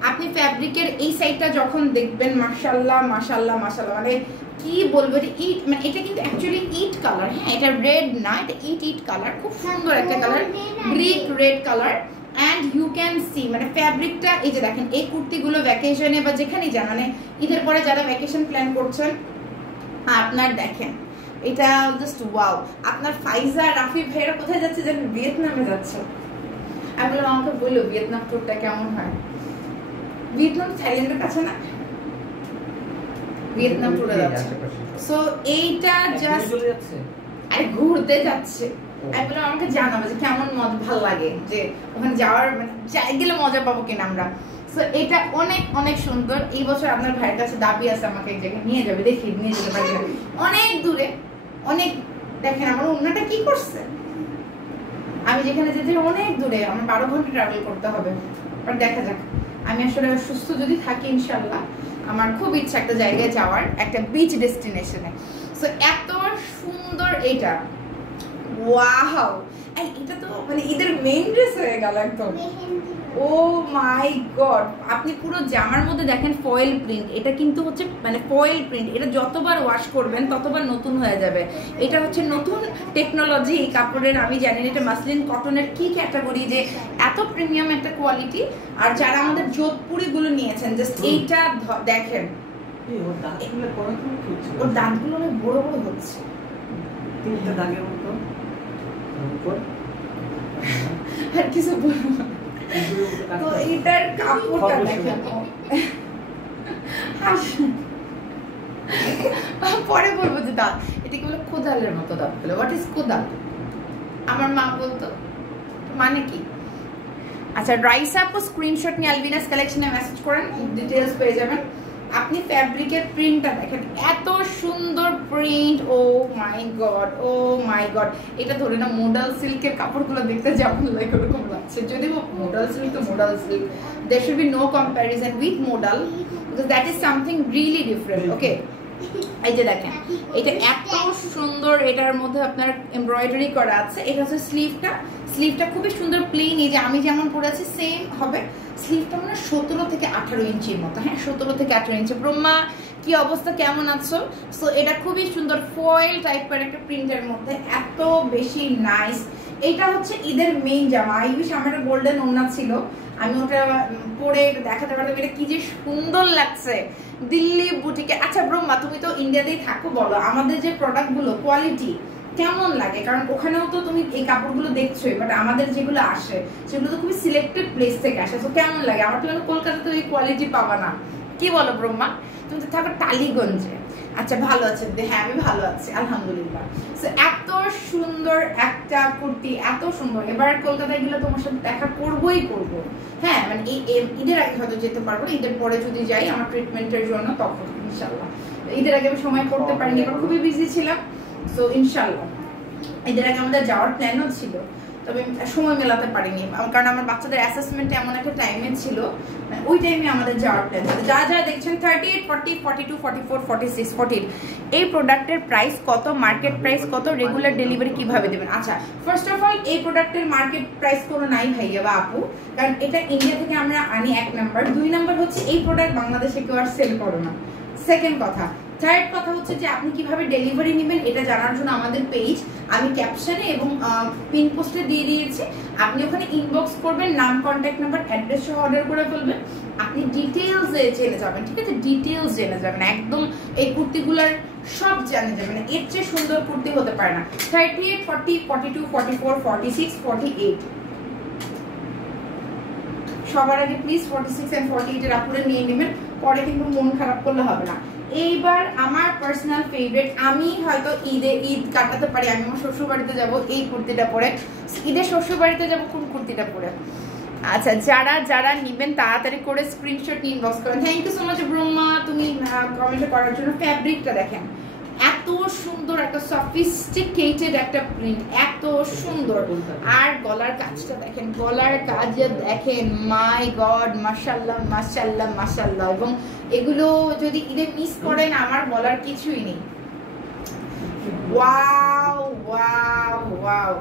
আপনি ফ্যাব্রিকের এই সাইডটা যখন দেখবেন, মাশাআল্লাহ মাশাআল্লাহ মাশাআল্লাহ, মানে কি বলবো, ইট, মানে এটা কিন্তু অ্যাকচুয়ালি ইট কালার। হ্যাঁ, এটা রেড না, এটা ইট কালার, খুব সুন্দর একটা colour, brick red colour. And you can see মানে ফ্যাব্রিকটা, এই যে দেখেন, এই কুর্তিগুলো ভ্যাকেশনে বা যেখানেই যান, মানে ঈদের পরে যারা ভ্যাকেশন প্ল্যান করছেন, আপনার দেখেন এটা জাস্ট ওয়াও। আপনার ফাইজা রাফি ভাইরা কোথায় যাচ্ছে জানেন? ভিয়েতনামে যাচ্ছে। আমি বললাম আমাকে বললো ভিয়েতনাম ট্যুরটা কেমন হয়। ভিয়েতনাম থাইল্যান্ডের কাছে না, ভিয়েতনাম ট্যুরে যাচ্ছে। সো এইটা জাস্ট আরে ঘুরতে যাচ্ছে। আমি বললাম আমাকে জানাবো যে কেমন ভালো লাগে, যে ওখানে যাওয়ার মানে গেলে মজা পাবো কিনা আমরা। সো এটা অনেক অনেক সুন্দর। এই বছর আপনার ভাইয়ের কাছে দাবি আছে আমাকে এক জায়গায় নিয়ে যাবে, দেখি নিয়ে যেতে পারি অনেক দূরে, অনেক। দেখেন আমার অন্যটা কি করছে, আমি যেখানে যেতে অনেক দূরে, আমার 12 ঘন্টা ট্রাভেল করতে হবে। আর দেখা যাক, আমি আসলে সুস্থ যদি থাকি ইনশাল্লাহ, আমার খুব ইচ্ছা একটা জায়গায় যাওয়ার, একটা বিচ ডেস্টিনেশনে। সো এত সুন্দর এটা, ওয়াও। এটা তো মানে ঈদের মেইন ড্রেস হয়ে গেল একদম। ও মাই গড, আপনি পুরো জামার মধ্যে দেখেন ফয়েল প্রিন্ট। এটা কিন্তু হচ্ছে মানে ফয়েল প্রিন্ট, এটা যতবার ওয়াশ করবেন ততবার নতুন হয়ে যাবে। এটা হচ্ছে নতুন টেকনোলজি এই কাপড়ের। আমি জানি না এটা মাসলিন কটনের কি ক্যাটাগরি, যে এত প্রিমিয়াম একটা কোয়ালিটি। আর যারা আমাদের যোধপুরি গুলো নিয়েছেন, জাস্ট এইটা দেখেন, ওর দাঁতগুলো অনেক বড় বড় হচ্ছে, তিনটা দাগের মতো। আর কিছু বলবো তো এটার কাপড়টা দেখেন, পরে বলবো যে দাঁত, এটাকে বলে কোদালের মতো দাঁত বলে। হোয়াট ইজ কোদাল? আমার মা বলতো, মানে কি? আচ্ছা, রাইসা আপু স্ক্রিনশট নিয়ে আলবিনাস কালেকশনে মেসেজ করেন, ডিটেইলস পেয়ে যাবেন। আপনি ফ্যাব্রিকের প্রিন্টটা দেখেন, এত সুন্দর print. O my god, O my god. এটা ধরে না মোডাল সিল্কের কাপড়গুলো দেখতে যেমন লাগে ওরকম লাগছে। যদি মোডাল সিল্ক তো modal silk, there should be no comparison with modal, because that is something really different. Okay, এই যে দেখেন, এটা এত সুন্দর। এটার মধ্যে আপনার এমব্রয়ডারি করা আছে। এটা হচ্ছে স্লিভটা খুবই সুন্দর প্লেন। এই যে আমি যেমন পরেছি সেম হবে স্লিভটা, মানে 17 থেকে 18 ইঞ্চির মতো। হ্যাঁ, 17 থেকে 18 ইঞ্চি। ব্রহ্মা কি অবস্থা, কেমন আছো? সো এটা খুবই সুন্দর ফয়েল টাইপের একটা প্রিন্টের মধ্যে, এত বেশি নাইস। এটা হচ্ছে ঈদের মেইন জামা। আই উইশ আমার একটা গোল্ডেন ওড়না ছিল, আমি ওটা পরে দেখাতে পারতাম। এটা কি যে সুন্দর লাগছে দিল্লি বুটিকে। আচ্ছা ব্রহ্মা, তুমি তো ইন্ডিয়াতেই থাকো, বলো আমাদের যে প্রোডাক্টগুলো কোয়ালিটি কেমন লাগে? কারণ ওখানেও তো তুমি এই কাপড়গুলো দেখছোই, বাট আমাদের যেগুলো আসে সেগুলো তো খুবই সিলেক্টেড প্লেস থেকে আসে। তো কেমন লাগে? আমার তো কলকাতাতে ওই কোয়ালিটি পাবা না। কি বলো ব্রহ্মা? তুমি তো থাকো টালিগঞ্জে। আচ্ছা, ভালো আছে? হ্যাঁ, আমি ভালো আছি আলহামদুলিল্লাহ। এত সুন্দর একটা কুর্তি, এত সুন্দর। এবার কলকাতায় গেলে তোমার সাথে দেখা করবোই করবো। হ্যাঁ, মানে এই ঈদের আগে হয়তো যেতে পারবো না, ঈদের পরে যদি যাই আমার ট্রিটমেন্টের জন্য, তখন ইনশাল্লাহ। ঈদের আগে আমি সময় করতে পারিনি, এবার খুবই বিজি ছিলাম। সো ইনশাল্লাহ ঈদের আগে আমাদের যাওয়ার প্ল্যানও ছিল, তবে সময় মেলাতে পারিনি, কারণ আমার বাচ্চাদের অ্যাসেসমেন্ট এমন একটা টাইমে ছিল, ওই টাইমে আমাদের যাওয়ার প্ল্যান ছিল। যা যা দেখছেন 38, 40, 42, 44, 46, 48, এই প্রোডাক্টের প্রাইস কত, মার্কেট প্রাইস কত, রেগুলার ডেলিভারি কিভাবে দেবেন? আচ্ছা, ফার্স্ট অফ অল এই প্রোডাক্টের মার্কেট প্রাইস কোনো নাই ভাইয়া বা আপু, কারণ এটা ইন্ডিয়া থেকে আমরা আনি, 1 নাম্বার। 2 নাম্বার হচ্ছে এই প্রোডাক্ট বাংলাদেশে কেউ আর সেল করে না। সেকেন্ড কথা, থার্ড কথা হচ্ছে যে আপনি কিভাবে ডেলিভারি নেবেন এটা জানার জন্য আমাদের পেজ আমি ক্যাপশনে এবং পিন পোস্টে দিয়ে দিয়েছি। আপনি ওখানে ইনবক্স করবেন, নাম, কন্ট্যাক্ট নাম্বার, অ্যাড্রেস সহ অর্ডার করে ফেলবেন। আপনি ডিটেইলস জেনে যাবেন, ঠিক আছে? ডিটেইলস জেনে যাবেন, একদম এই কুর্তিগুলোর সব জানে যাবেন। এর চেয়ে সুন্দর কুর্তি হতে পারে না। 38, 40, 42, 44, 46, 48 সবার আগে প্লিজ 46 এন্ড 48 এর আপুরে নিয়ে নেবেন, পরে কিন্তু মন খারাপ করলে হবে না। এইবার আমার পার্সোনাল ফেভারিট, আমি হয়তো ঈদ কাটাতে পারি, আমি আমার শ্বশুর বাড়িতে যাবো এই কুর্তিটা পরে, ঈদের শ্বশুর বাড়িতে যাবো কোন কুর্তিটা পরে। আচ্ছা, যারা নিবেন তাড়াতাড়ি করে স্ক্রিনশট ইনবক্স করেন। Thank you so much Brahma, তুমি কমেন্ট করার জন্য। ফ্যাব্রিকটা দেখেন, এত সুন্দর একটা সফিস্টিকেটেড একটা প্রিন্ট, এত সুন্দর। আর গলার কাজটা দেখেন, গলার কাজ দেখেন, মাই গড, মাশাআল্লাহ মাশাআল্লাহ মাশাআল্লাহ। এবং এগুলো যদি ঈদে মিস করেন আমার বলার কিছুই নেই। ওয়াও ওয়াও ওয়াও,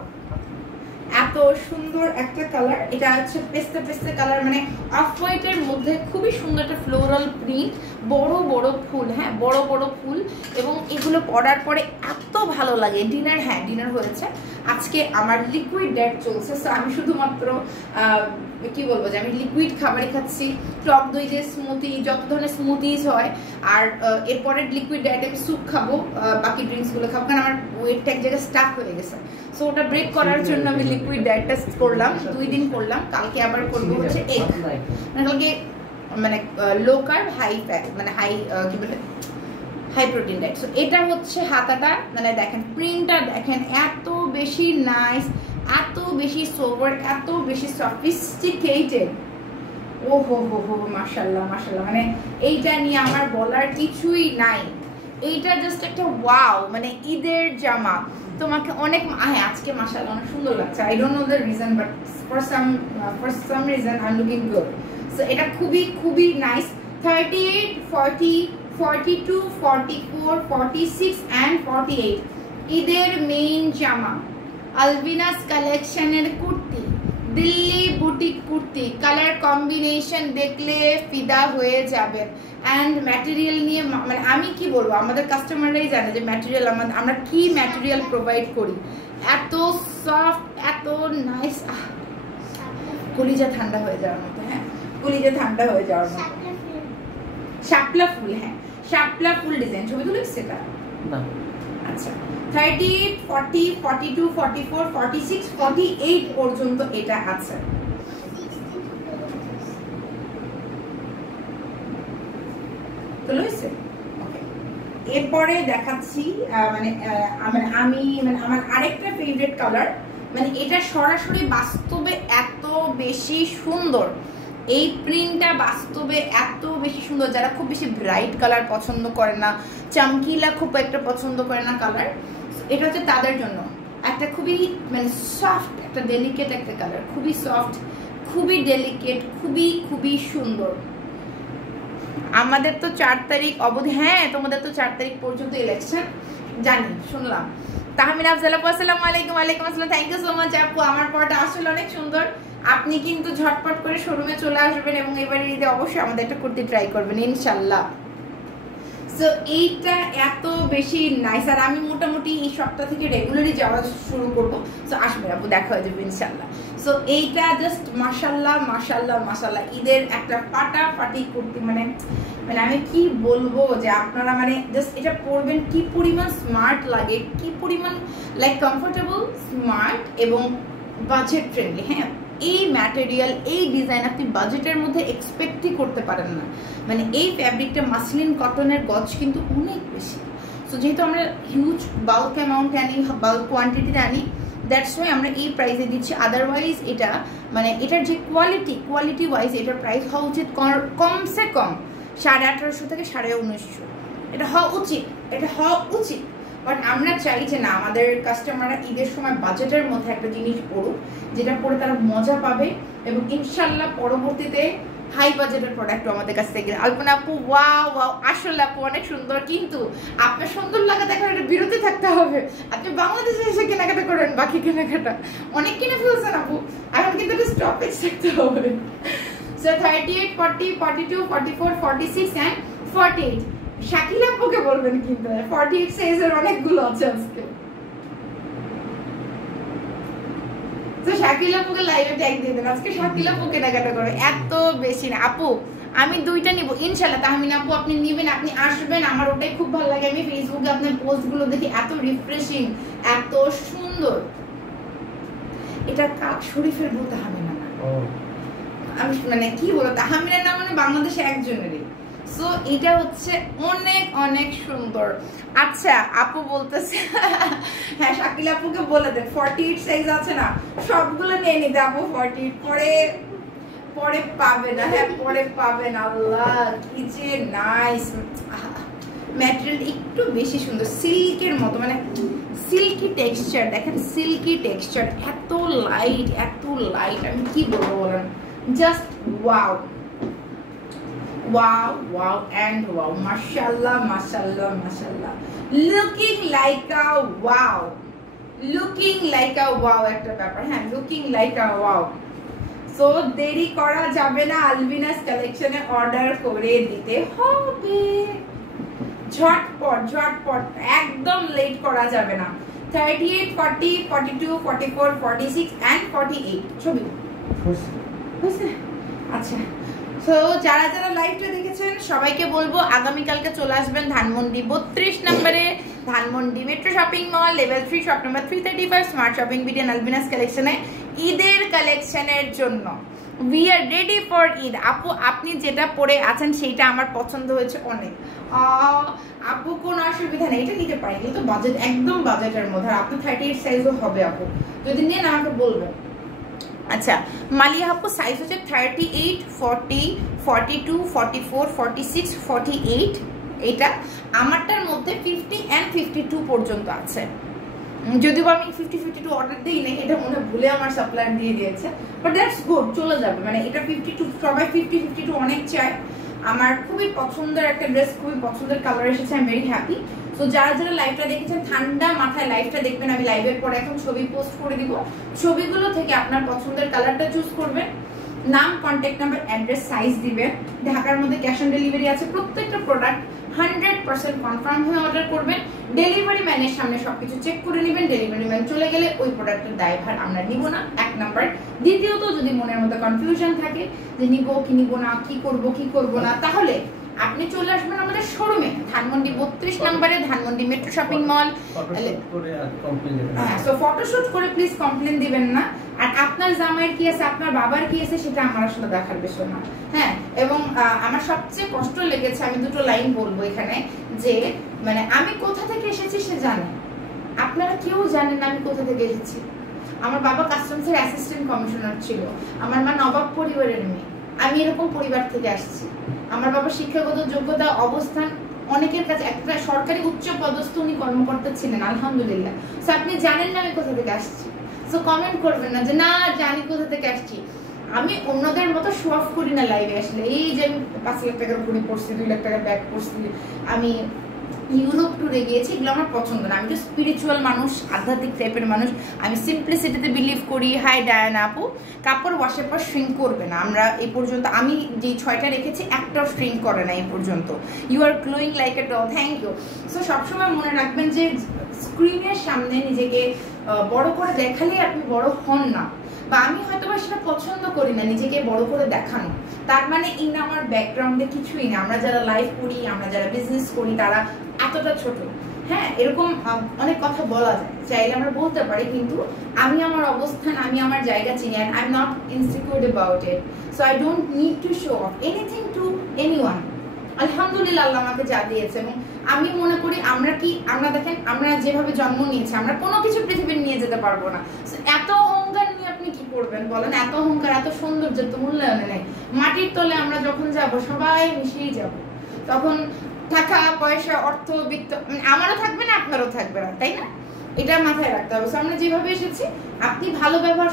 এত সুন্দর একটা কালার। এটা হচ্ছে পেস্তা পেস্তা কালার, মানে অফ হোয়াইটের মধ্যে খুবই সুন্দর একটা ফ্লোরাল প্রিন্ট, বড় বড় ফুল, হ্যাঁ বড় বড় ফুল। এবং এগুলো পরার পরে এত ভালো লাগে। ডিনার, হ্যাঁ ডিনার হয়েছে আজকে, আমার লিকুইড ডায়েট চলছে। সো আমি শুধুমাত্র কি বলবো যে আমি লিকুইড খাবারই খাচ্ছি, টক দই দিয়ে স্মুদি, যত ধরনের স্মুদিজ হয়। আর এরপরে লিকুইড ডায়েটে আমি স্যুপ খাবো, বাকি ড্রিঙ্কসগুলো খাবো, কারণ আমার ওয়েটটা এক জায়গায় স্টাক হয়ে গেছে। সো ওটা ব্রেক করার জন্য আমি লিকুইড ডায়েটটা করলাম, 2 দিন করলাম, কালকে আবার করবো হচ্ছে এগ, মানে কালকে মানে লো কার্ব হাই ফ্যাট, মানে হাই কি বলে হাই প্রোটিন ডায়েট। সো এটা হচ্ছে হাতাটা, মানে দেখেন প্রিন্টটা দেখেন, এত বেশি নাইস, এত বেশি সোবার, এত বেশি সফিস্টিকেটেড। ও হো হো হো, মাশাআল্লাহ মাশাআল্লাহ, মানে এইটা নিয়ে আমার বলার কিছুই নাই। এইটা জাস্ট একটা ওয়াও, মানে ঈদের জামা তোমাকে অনেক, হ্যাঁ আজকে মাশাআল্লাহ অনেক সুন্দর লাগছে। I don't know the reason, but for some reason I am looking good. So এটা খুবই খুবই নাইস। 38, 40, 42, 44, 46 and 48 ঈদের মেইন জামা, আলবিনাস কালেকশনের kurti, Delhi boutique kurti, colour combination দেখলে ফিদা হয়ে যাবেন। অ্যান্ড ম্যাটেরিয়াল নিয়ে মানে আমি কি বলবো, আমাদের কাস্টমাররাই জানে যে ম্যাটেরিয়াল আমরা কি ম্যাটেরিয়াল প্রোভাইড করি। এত সফট, এত নাইস, কলিজা ঠান্ডা হয়ে যাওয়ার মতো, হ্যাঁ কলিজা ঠান্ডা হয়ে যাওয়ার মতো। শাপলা ফুল, হ্যাঁ শাপলা ফুল ডিজাইন, ছবি তুলেছে সেটা না। আচ্ছা 38, 40, 42, 44, 46, 48 পর্যন্ত এটা আছে। এরপরে দেখাচ্ছি মানে আমি মানে আমার আরেকটা ফেভারিট কালার, মানে এটা সরাসরি বাস্তবে এত বেশি সুন্দর, এই প্রিন্টটা বাস্তবে এত বেশি সুন্দর। যারা খুব বেশি ব্রাইট কালার পছন্দ করে না, চামকিলা খুব একটা পছন্দ করে না কালার, এটা হচ্ছে তাদের জন্য একটা খুবই মানে সফট, একটা ডেলিকেট একটা কালার, খুবই সফট, খুবই ডেলিকেট, খুবই খুবই সুন্দর। আমাদের তো 4 তারিখ অবধি, হ্যাঁ তোমাদের তো 4 তারিখ পর্যন্ত ইলেকশন, জানি শুনলাম। তাহমিনা আফজাল আপু আসসালামু আলাইকুম। ওয়ালাইকুম আসসালাম, থ্যাংক ইউ সো মাচ আপু। আমার পরটা আসলে অনেক সুন্দর। আপনি কিন্তু ঝটপট করে শোরুমে চলে আসবেন এবং এবারে ঈদে অবশ্যই আমাদের একটা কুর্তি ট্রাই করবেন ইনশাল্লাহ। সো এইটা এত বেশি নাইস, আর আমি মোটামুটি এই সপ্তাহ থেকে রেগুলারই যাওয়া শুরু করবো। সো আসবেন আপু, দেখা হয়ে যাবে ইনশাল্লাহ। সো এইটা জাস্ট মাশাল্লাহ মাশাল্লাহ মাশাল্লাহ, ঈদের একটা ফাটাফাটি কুর্তি, মানে মানে আমি কি বলবো যে আপনারা মানে জাস্ট এটা পরবেন, কি পরিমাণ স্মার্ট লাগে, কি পরিমাণ লাইক কমফোর্টেবল, স্মার্ট এবং বাজেট ফ্রেন্ডলি। হ্যাঁ এই ম্যাটেরিয়াল, এই ডিজাইন আপনি বাজেটের মধ্যে এক্সপেক্টই করতে পারেন না। মানে এই ফ্যাব্রিকটা মাসলিন কটনের গজ কিন্তু অনেক বেশি। সো যেহেতু আমরা হিউজ বাল্ক অ্যামাউন্টে আনি, বাল্ক কোয়ান্টিটিতে আনি, দ্যাটস ওয়াই আমরা এই প্রাইসে দিচ্ছি। আদারওয়াইজ এটা মানে এটার যে কোয়ালিটি ওয়াইজ এটার প্রাইস হওয়া উচিত কমসে কম 1850 থেকে 1950, এটা হওয়া উচিত। বাট আমরা চাই যে না, আমাদের কাস্টমাররা ঈদের সময় বাজেটের মধ্যে একটা জিনিস পড়ুক, যেটা পরে তারা মজা পাবে এবং ইনশাল্লাহ পরবর্তীতে হাই বাজেটের প্রোডাক্টও আমাদের কাছ থেকে। আলপনা আপু ওয়াও ওয়াও, আসলে আপু অনেক সুন্দর, কিন্তু আপনার সুন্দর লাগা দেখার একটা বিরতি থাকতে হবে। আপনি বাংলাদেশে এসে কেনাকাটা করেন, বাকি কেনাকাটা অনেক কিনে ফেলছেন আপু, এখন কিন্তু একটা স্টপেজ থাকতে হবে। সো 38, 40, 42, 44, 46 and 48 শাকিল আপুকে বলবেন, কিন্তু 48 সাইজের অনেকগুলো আছে আজকে। তো শাকিল আপুকে লাইভে ট্যাগ দিয়ে দেন, আজকে শাকিল আপু কেনাকাটা করে এত বেশি না। আপু আমি 2টা নিব ইনশাল্লাহ। তাহমিনা আপু আপনি নিবেন, আপনি আসবেন, আমার ওটাই খুব ভালো লাগে। আমি ফেসবুকে আপনার পোস্টগুলো দেখি, এত রিফ্রেশিং, এত সুন্দর। এটা কাক শরীফের বলতে হবে না, আমি মানে কি বলবো, তাহমিনার নাম মানে বাংলাদেশে একজনেরই। সো এটা হচ্ছে অনেক অনেক সুন্দর। আচ্ছা আপু বলতেছে হ্যাঁ শাকিল আপুকে বলে দেন 48 সাইজ আছে না, সবগুলো নিয়ে নিতে আপু। 48 পরে পরে পাবে না, হ্যাঁ পরে পাবেন। আল্লাহ কি যে নাইস ম্যাটেরিয়াল, একটু বেশি সুন্দর, সিল্কের মতো, মানে সিল্কি টেক্সচার। দেখেন সিল্কি টেক্সচার, এত লাইট এত লাইট, আমি কি বলবো বলেন, just wow wow wow and wow, mashallah mashallah mashallah, looking like a wow, looking like a wow একটা ব্যাপার, হ্যাঁ looking like a wow। So দেরি করা যাবে না, আলবিনাস কালেকশনে অর্ডার করে দিতে হবে ঝটপট ঝটপট, একদম লেট করা যাবে না। 38 40 42 44 46 and 48 ছবি বুঝছে? আচ্ছা তো যারা যারা লাইভটা দেখেছেন সবাইকে বলবো আগামীকালকে চলে আসবেন ধানমন্ডি 32 নম্বরে, Dhanmondi metro shopping mall, level 3, shop number 335, smart shopping BD and Albinas কালেকশনে ঈদের কালেকশনের জন্য। We are ready for Eid. আপু আপনি যেটা পরে আছেন সেইটা আমার পছন্দ হয়েছে অনেক। আপু কোনো অসুবিধা নেই, এটা নিতে পারি, কিন্তু বাজেট একদম বাজেটের মধ্যে। আপনি 38 সাইজও হবে আপু, যদি নেন আমাকে বলবেন। আচ্ছা মালিয়া আপু সাইজ হচ্ছে 38 40 42 44 46 48, এটা আমারটার মধ্যে 50 and 52 পর্যন্ত আছে। যদিও আমি 50 52 অর্ডার দিই না, এটা মনে ভুলে আমার সাপ্লায়ার দিয়ে দিয়েছে, বাট দ্যাটস গুড, চলে যাবে। মানে এটা 52, সবাই 50 52 অনেক চায়। আমার খুবই পছন্দের একটা ড্রেস, খুবই পছন্দের কালার এসেছে, আই এম ভেরি হ্যাপি। তো যারা যারা লাইভটা দেখেছেন ঠান্ডা মাথায় লাইভটা দেখবেন, আমি লাইভের পরে এখন ছবি পোস্ট করে দিব, ছবিগুলো থেকে আপনার পছন্দের কালারটা চুজ করবেন, নাম কন্ট্যাক্ট নাম্বার অ্যাড্রেস সাইজ দিবেন। ঢাকার মধ্যে ক্যাশ অন ডেলিভারি আছে, প্রত্যেকটা প্রোডাক্ট 100% কনফার্ম হয়ে অর্ডার করবেন। ডেলিভারি ম্যানের সামনে সবকিছু চেক করে নেবেন, ডেলিভারি ম্যান চলে গেলে ওই প্রোডাক্টের দায়ভার আমরা নিব না, এক নাম্বার। দ্বিতীয়ত যদি মনের মধ্যে কনফিউশন থাকে যে নিব কি নিব না, কি করব না, তাহলে আপনি চলে আসবেন আমাদের শোরুমে ধানমন্ডি 32 নম্বরে, ধানমন্ডি মেট্রো শপিং মল। হ্যাঁ সো ফটোশুট করে প্লিজ কমপ্লেন দিবেন না। আর আপনার জামাইয়ের কি আছে, আপনার বাবার কি আছে, সেটা আমার আসলে দেখার বিষয় না। হ্যাঁ এবং আমার সবচেয়ে কষ্ট লেগেছে, আমি দুটো লাইন বলবো এখানে, যে মানে আমি কোথা থেকে এসেছি সে জানে, আপনারা কেউ জানেন না আমি কোথা থেকে এসেছি। আমার বাবা কাস্টমসের অ্যাসিস্ট্যান্ট কমিশনার ছিল, আমার মা নবাব পরিবারের মেয়ে, আমি এরকম পরিবার থেকে আসছি। আমার বাবার শিক্ষাগত যোগ্যতা অবস্থান অনেকের কাছে, একটা সরকারি উচ্চ পদস্থ উনি কর্মকর্তা ছিলেন আলহামদুলিল্লাহ। সো আপনি জানেন না আমি কোথা থেকে আসছি, সো কমেন্ট করবেন না যে না জানি কোথা থেকে আসছি। আমি অন্যদের মতো শো অফ করি না লাইভে আসলে, এই যে আমি 5 লাখ টাকার ঘড়ি পড়ছি, 2 লাখ টাকার ব্যাগ পড়ছি, আমি ইউরোপ ট্যুরে গিয়েছি, এগুলো আমার পছন্দ না। আমি তো স্পিরিচুয়াল মানুষ, আধ্যাত্মিক টাইপের মানুষ, আমি সিম্পলিসিটিতে বিলিভ করি। হাই ডায়ানা আপু, কাপড় ওয়াশের পর শ্রিঙ্ক করবে না। আমরা এই পর্যন্ত আমি যে 6টা রেখেছি একটাও শ্রিঙ্ক করে না এই পর্যন্ত। You are glowing like a doll, thank you. So সবসময় মনে রাখবেন যে স্ক্রিনের সামনে নিজেকে বড় করে দেখালে আপনি বড় হন না, বা আমি হয়তো বা সেটা পছন্দ করি না নিজেকে বড় করে দেখানো, তার মানে ইন আমার ব্যাকগ্রাউন্ডে কিছুই না। আমরা যারা লাইফ করি, আমরা যারা বিজনেস করি, তারা এতটা ছোট। হ্যাঁ এরকম অনেক কথা বলা যায়, চাইলে আমরা বলতে পারি, কিন্তু আমি আমার অবস্থান, আমি আমার জায়গা চিনি, and I am not insecure about it. So I don't need to show off anything to anyone. আলহামদুলিল্লাহ আল্লাহ আমাকে যা দিয়েছে, এবং আমি মনে করি আমরা দেখেন, আমরা যেভাবে জন্ম নিয়েছি, আমরা কোনো কিছু পৃথিবীর নিয়ে যেতে পারবো না। এত অহংকার নিয়ে আপনি কি করবেন বলেন? এত অহংকার, এত সৌন্দর্যের তো মূল্যায়নে নেই। মাটির তলে আমরা যখন যাব সবাই মিশেই যাব, তখন টাকা পয়সা অর্থ বিত্ত আমারও থাকবে না, আপনারও থাকবে না, তাই না? এটা মাথায় রাখতে হবে। আমরা যেভাবে এসেছি, আপনি ভালো ব্যবহার,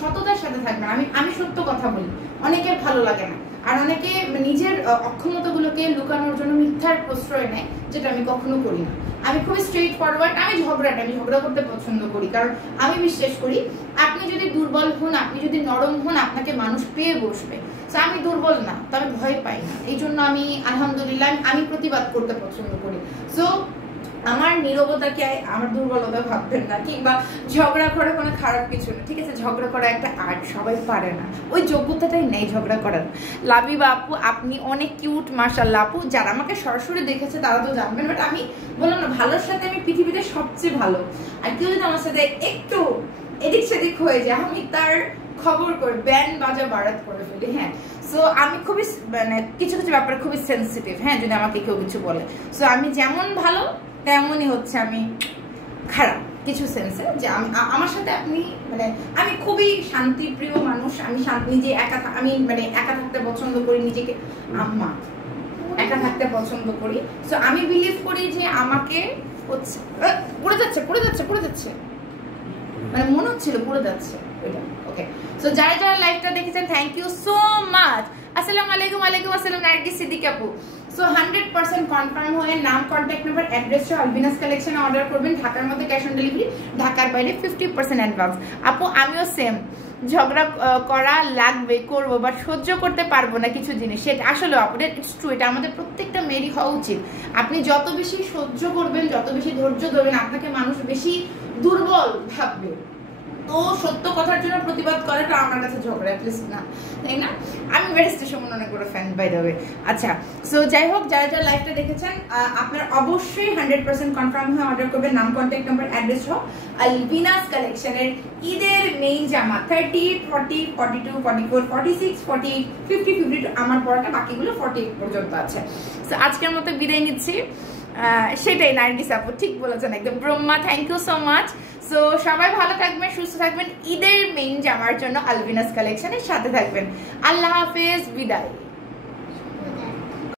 সততার সাথে থাকবেন। আমি সত্য কথা বলি, অনেকের ভালো লাগে না, আর অনেকে নিজের অক্ষমতাগুলোকে লুকানোর জন্য মিথ্যার প্রশ্রয় নেয়, যেটা আমি কখনো করি না। আমি খুবই স্ট্রেট ফরওয়ার্ড। আমি ঝগড়া করতে পছন্দ করি, কারণ আমি বিশ্বাস করি আপনি যদি দুর্বল হন, আপনি যদি নরম হন, আপনাকে মানুষ পেয়ে বসবে। তো আমি দুর্বল না, তো আমি ভয় পাই না। এই জন্য আমি আলহামদুলিল্লাহ আমি প্রতিবাদ করতে পছন্দ করি। সো আমার নীরবতাকে আমার দুর্বলতা ভাববেন না, কিংবা ঝগড়া করা কোনো খারাপ কিছু না, ঠিক আছে? ঝগড়া করা একটা আর্ট, সবাই পারে না, ওই যোগ্যতাটাই নেই ঝগড়া করার। লাবিবা আপু আপনি অনেক কিউট, মাশাআল্লাহ। আপু যারা আমাকে সরাসরি দেখেছে তারা তো জানবেন, বাট আমি বললাম না, ভালোর সাথে আমি পৃথিবীতে সবচেয়ে ভালো। আর কেউ যদি আমার সাথে একটু এদিক সেদিক হয়ে যায়, আমি তার খবর করে ব্যান্ড বাজা বারাত করে ফেলি। হ্যাঁ, সো আমি খুবই মানে কিছু কিছু ব্যাপারে খুবই সেন্সিটিভ। হ্যাঁ, যদি আমাকে কেউ কিছু বলে, সো আমি যেমন ভালো তেমনই হচ্ছে আমি খারাপ কিছু সেন্সে, যে আমি আমার সাথে আপনি মানে আমি খুবই শান্তিপ্রিয় মানুষ। আমি নিজে আমি মানে একা থাকতে পছন্দ করি, নিজেকে আম্মা একা থাকতে পছন্দ করি। সো আমি বিলিভ করি যে আমাকে পড়ে যাচ্ছে মানে মনে হচ্ছিল পড়ে যাচ্ছে ওইটা। ওকে, সো যারা যারা লাইভটা দেখেছেন থ্যাংক ইউ সো মাচ। আসসালামু আলাইকুম। ওয়ালাইকুম আসসালাম নার্গিস সিদ্দিক আপু। সো 100% কনফার্ম হয়ে নাম, কন্ট্যাক্ট নাম্বার, অ্যাড্রেস সহ আলবিনাস কালেকশনে অর্ডার করবেন। ঢাকার মধ্যে ক্যাশ অন ডেলিভারি, ঢাকার বাইরে 50% অ্যাডভান্স। আপু আমিও সেম, ঝগড়া করা লাগবে, করবো, বাট সহ্য করতে পারবো না কিছু জিনিস। সেটা আসলে আপনাদের ইটস ট্রু, এটা আমাদের প্রত্যেকটা মেয়েরই হওয়া উচিত। আপনি যত বেশি সহ্য করবেন, যত বেশি ধৈর্য ধরবেন, আপনাকে মানুষ বেশি দুর্বল ভাববে। তো সত্য কথার জন্য প্রতিবাদ করাটা আমার কাছে ঝগড়া অ্যাটলিস্ট না, তাই না? আমি বেস্ট সুমন অনেক বড় ফ্যান বাই দ্য ওয়ে। আচ্ছা, সো যাই হোক, যারা যারা লাইভটা দেখেছেন আপনারা অবশ্যই 100% কনফার্ম হয়ে অর্ডার করবেন। নাম, কন্ট্যাক্ট নাম্বার, অ্যাড্রেস সহ আলবিনাস কালেকশনের ঈদের মেইন জামা 30, 40, 42, 44, 46, 48, 50, 52 আমার পড়াটা, বাকিগুলো 48 পর্যন্ত আছে। সো আজকের মতো বিদায় নিচ্ছি। সেটাই নার্গিস আপু ঠিক বলেছেন একদম। Brahma thank you so much. So সবাই ভালো থাকবেন, সুস্থ থাকবেন। ঈদের মেইন জামার জন্য আলবিনাস কালেকশনের সাথে থাকবেন। আল্লাহ হাফেজ, বিদায়।